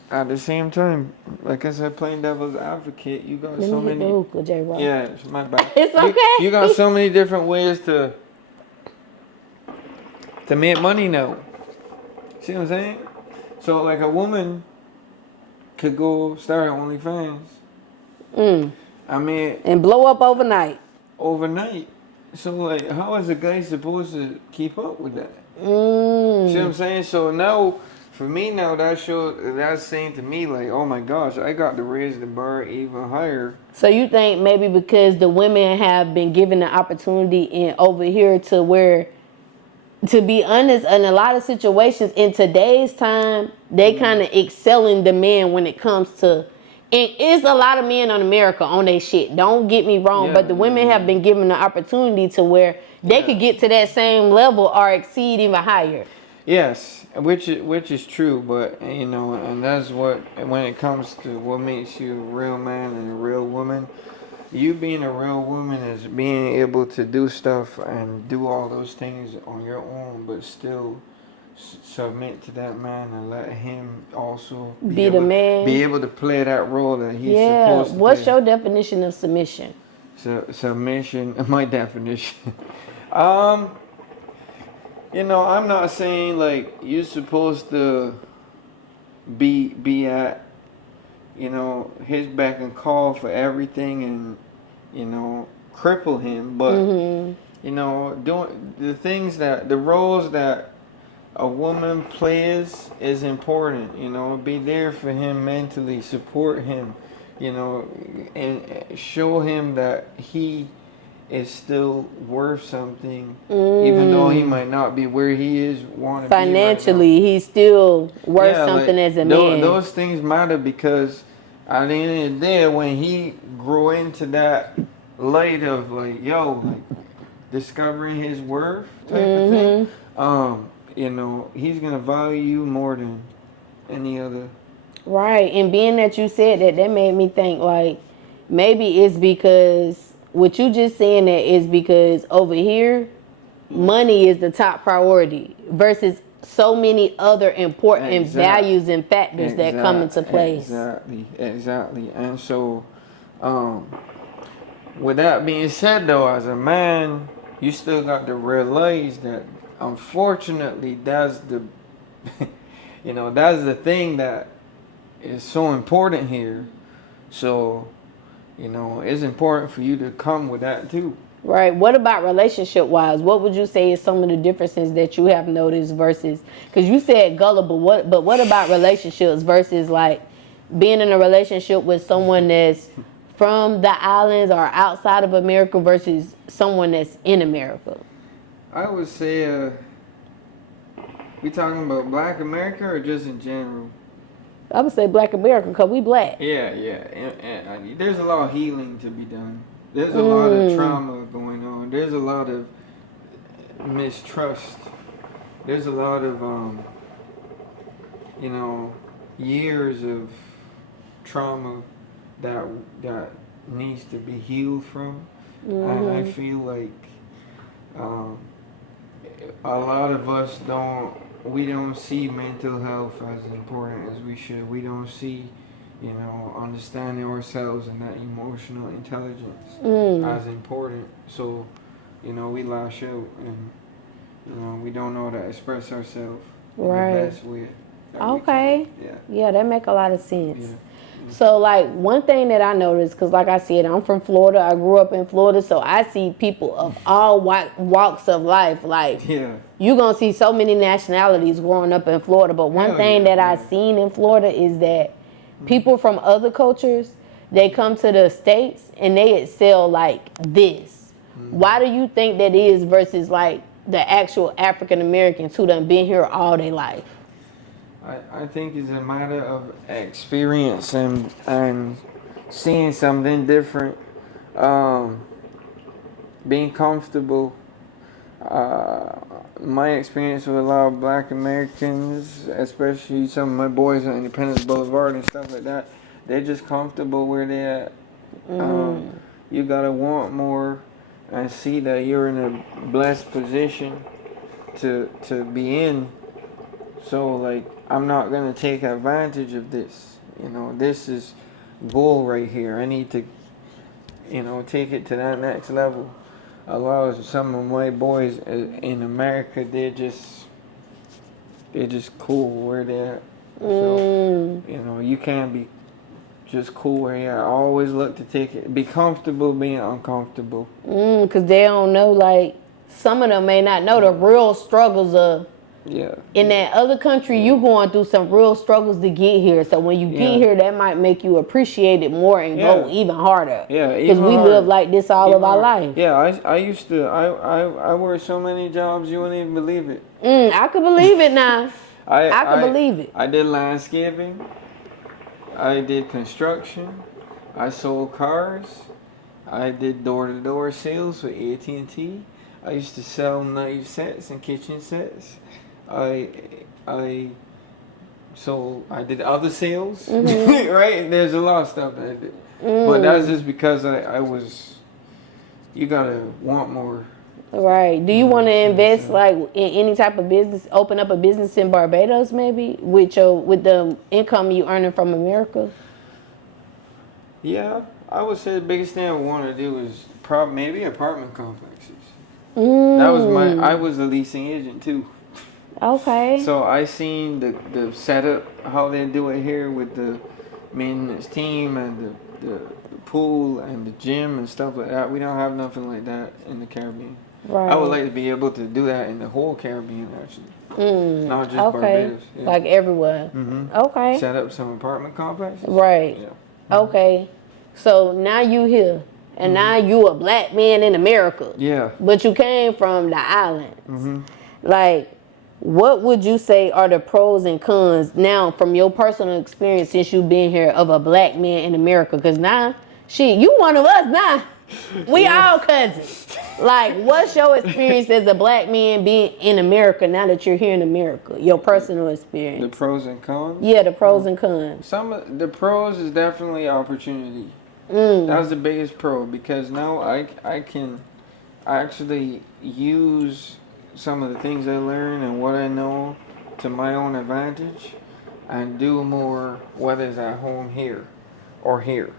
at the same time, like I said, playing devil's advocate, you got Let so me hit many. the hookah, J-Roll. Yeah, it's my bad. It's okay. You got so many different ways to make money now. See what I'm saying? So like a woman could go start OnlyFans. I mean, And blow up overnight. Overnight. So like, how is a guy supposed to keep up with that? See what I'm saying? So now, for me now, that's saying to me like, oh my gosh, I got to raise the bar even higher. So you think maybe because the women have been given the opportunity in over here to where, to be honest, in a lot of situations in today's time, they kind of excelling the men when it comes to, and it's a lot of men on America on their shit. Don't get me wrong, but the women have been given the opportunity to where they could get to that same level or exceed even higher. Yes, which is true, but you know, and that's what, when it comes to what makes you a real man and a real woman, you being a real woman is being able to do stuff and do all those things on your own, but still submit to that man and let him also Be the man. be able to play that role that he's supposed to play. What's your definition of submission? Submission, my definition. You know, I'm not saying like you're supposed to be at, you know, his beck and call for everything and, you know, cripple him, but you know, doing the roles that a woman plays is important. You know, be there for him mentally, support him, you know, and show him that he is still worth something, even though he might not be where he is want to be financially. right now. He's still worth Yeah, something like, as a man. those things matter because at the end of the day, when he grew into that light of like, yo, like discovering his worth type of thing, you know, he's gonna value you more than any other. Right, and being that you said that, that made me think like maybe it's because what you just saying that is because over here, money is the top priority versus so many other important values and factors that come into place. Exactly. And so, with that being said, though, as a man, you still got to realize that, unfortunately, that's the, you know, that's the thing that is so important here. So, you know, it's important for you to come with that too. Right. What about relationship wise? What would you say is some of the differences that you have noticed versus, because you said gullible, but what about relationships versus like being in a relationship with someone that's from the islands or outside of America versus someone that's in America? I would say, we talking about Black America or just in general? I would say Black America because we Black. Yeah. And there's a lot of healing to be done. There's a lot of trauma going on. There's a lot of mistrust. There's a lot of, you know, years of trauma that needs to be healed from. And I feel like a lot of us we don't see mental health as important as we should. We don't see, you know, understanding ourselves and that emotional intelligence as important. So, you know, we lash out and, you know, we don't know how to express ourselves in the best way. Okay. Yeah, that make a lot of sense. Yeah. So, like, one thing that I noticed, because like I said, I'm from Florida. I grew up in Florida, so I see people of all walks of life. Like, you're going to see so many nationalities growing up in Florida. But one thing that I've seen in Florida is that people from other cultures, they come to the States and they excel like this. Why do you think that is versus, like, the actual African Americans who done been here all their life? I think it's a matter of experience and seeing something different, being comfortable. My experience with a lot of Black Americans, especially some of my boys on Independence Boulevard and stuff like that, they're just comfortable where they're at. You gotta want more and see that you're in a blessed position to be in. So, like, I'm not going to take advantage of this. You know, this is goal right here. I need to, you know, take it to that next level. A lot of some of my boys in America, they're just cool where they're at. So, you know, you can't be just cool where you're at. Always look to take it. Be comfortable being uncomfortable. Because they don't know, like, some of them may not know the real struggles of in that other country, you going through some real struggles to get here. So when you get here, that might make you appreciate it more and go even harder. Because we live like this all of our life. Yeah, I used to. I worked so many jobs you wouldn't even believe it. I could believe it now. I could believe it. I did landscaping. I did construction. I sold cars. I did door-to-door sales for AT&T. I used to sell knife sets and kitchen sets. I did other sales, right? There's a lot of stuff that I did, but that's just because I was. You gotta want more. Right. Do you want to invest like in any type of business? Open up a business in Barbados, maybe with the income you earning from America. Yeah, I would say the biggest thing I want to do is maybe apartment complexes. I was a leasing agent too. Okay. So I seen the setup, how they do it here with the maintenance team and the pool and the gym and stuff like that. We don't have nothing like that in the Caribbean. Right. I would like to be able to do that in the whole Caribbean, actually. Not just Barbados. Yeah. Like everywhere. Okay. Set up some apartment complexes. Right. Yeah. Okay. So now you here and now you a black man in America. Yeah. But you came from the islands. Mm-hmm. Like, what would you say are the pros and cons now from your personal experience since you've been here of a black man in America? Because now, shit, you one of us now. We all cousins. Like, what's your experience as a black man being in America now that you're here in America? Your personal experience. The pros and cons? Yeah, the pros and cons. Some of the pros is definitely opportunity. That's the biggest pro, because now I can actually use some of the things I learn and what I know to my own advantage and do more, whether it's at home here or here.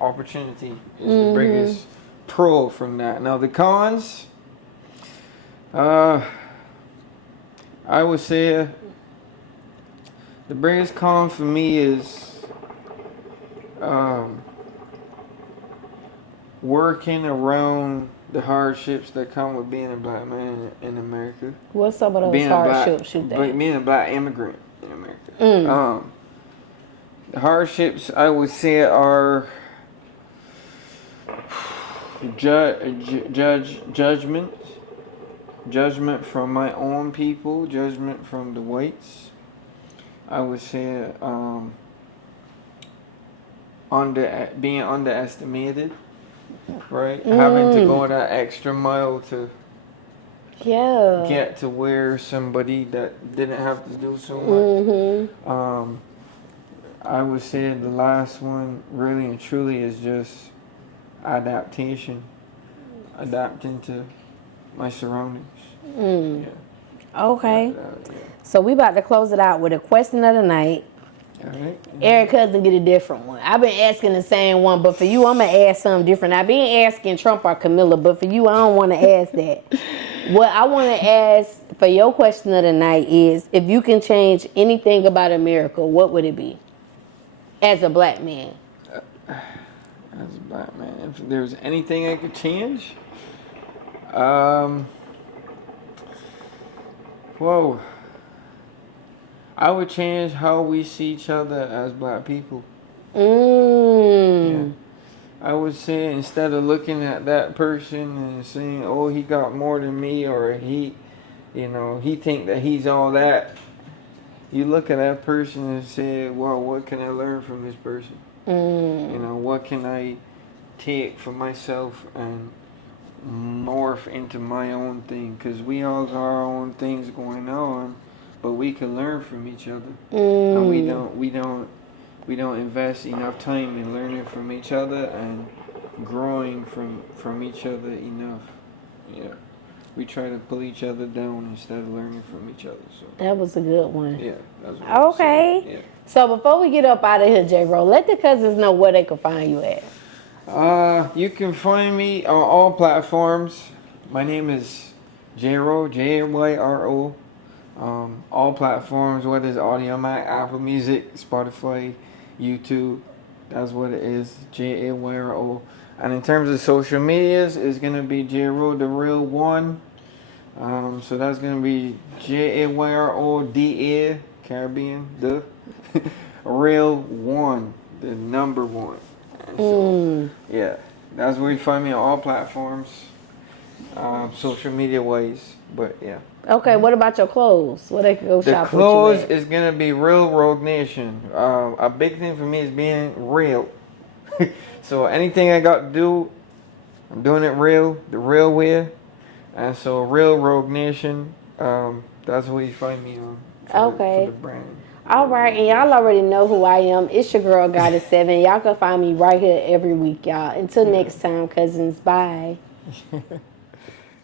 Opportunity is the biggest pro from that. Now the cons, I would say the biggest con for me is working around the hardships that come with being a black man in America. What's some of those hardships you think? Being a black immigrant in America. The hardships I would say are judgment from my own people, judgment from the whites. I would say being underestimated, right? Having to go that extra mile to get to where somebody that didn't have to do so much. I would say the last one, really and truly, is just adaptation, adapting to my surroundings. Yeah. Okay. So we about to close it out with a question of the night. All right. Eric Cuzn get a different one. I've been asking the same one, but for you, I'm going to ask something different. I've been asking Trump or Camilla, but for you, I don't want to ask that. What I want to ask for your question of the night is, if you can change anything about America, what would it be? As a black man. As a black man, if there's anything I could change, whoa. I would change how we see each other as black people. Yeah. I would say, instead of looking at that person and saying, oh, he got more than me, or he think that he's all that. You look at that person and say, well, what can I learn from this person? What can I take for myself and morph into my own thing? Because we all got our own things going on, but we can learn from each other. And we don't invest enough time in learning from each other and growing from each other enough. Yeah. We try to pull each other down instead of learning from each other. So that was a good one. Yeah. That's what okay. Yeah. So before we get up out of here, J-Ro, let the cousins know where they can find you at. You can find me on all platforms. My name is J-Ro, Jayro. All platforms, whether it's Audio Mac, Apple Music, Spotify, YouTube. That's what it is, Jayro. And in terms of social medias, it's going to be J-Ro the Real One. So that's going to be Jayroda, Carribean, the Real One, the number one. And so, yeah, that's where you find me on all platforms, social media wise. But yeah. Okay, what about your clothes? Where they can go shop with you The clothes at? is going to be real Rougenation. A big thing for me is being real. So anything I got to do, I'm doing it real, the real way. And so real Rougenation, that's where you find me on for the brand. All right, and y'all already know who I am. It's your girl, Goddess7. Y'all can find me right here every week, y'all. Until next time, cousins. Bye.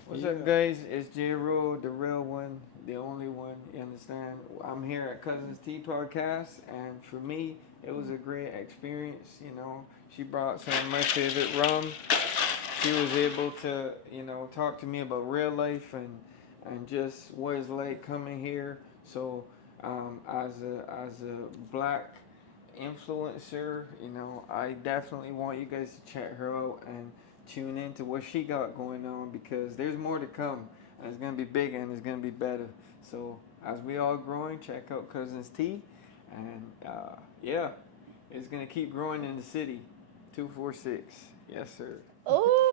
What's up, guys? It's J-Ro, the real one, the only one. You understand? I'm here at Cuzn podcast, and for me, it was a great experience. She brought some of my favorite rum. She was able to, talk to me about real life and just what it's like coming here. So, as a black influencer, I definitely want you guys to check her out and tune into what she got going on, because there's more to come, and it's going to be bigger and it's going to be better. So as we all growing, check out Cuzn Tea, and yeah, it's going to keep growing in the city. 246. Yes, sir. Ooh.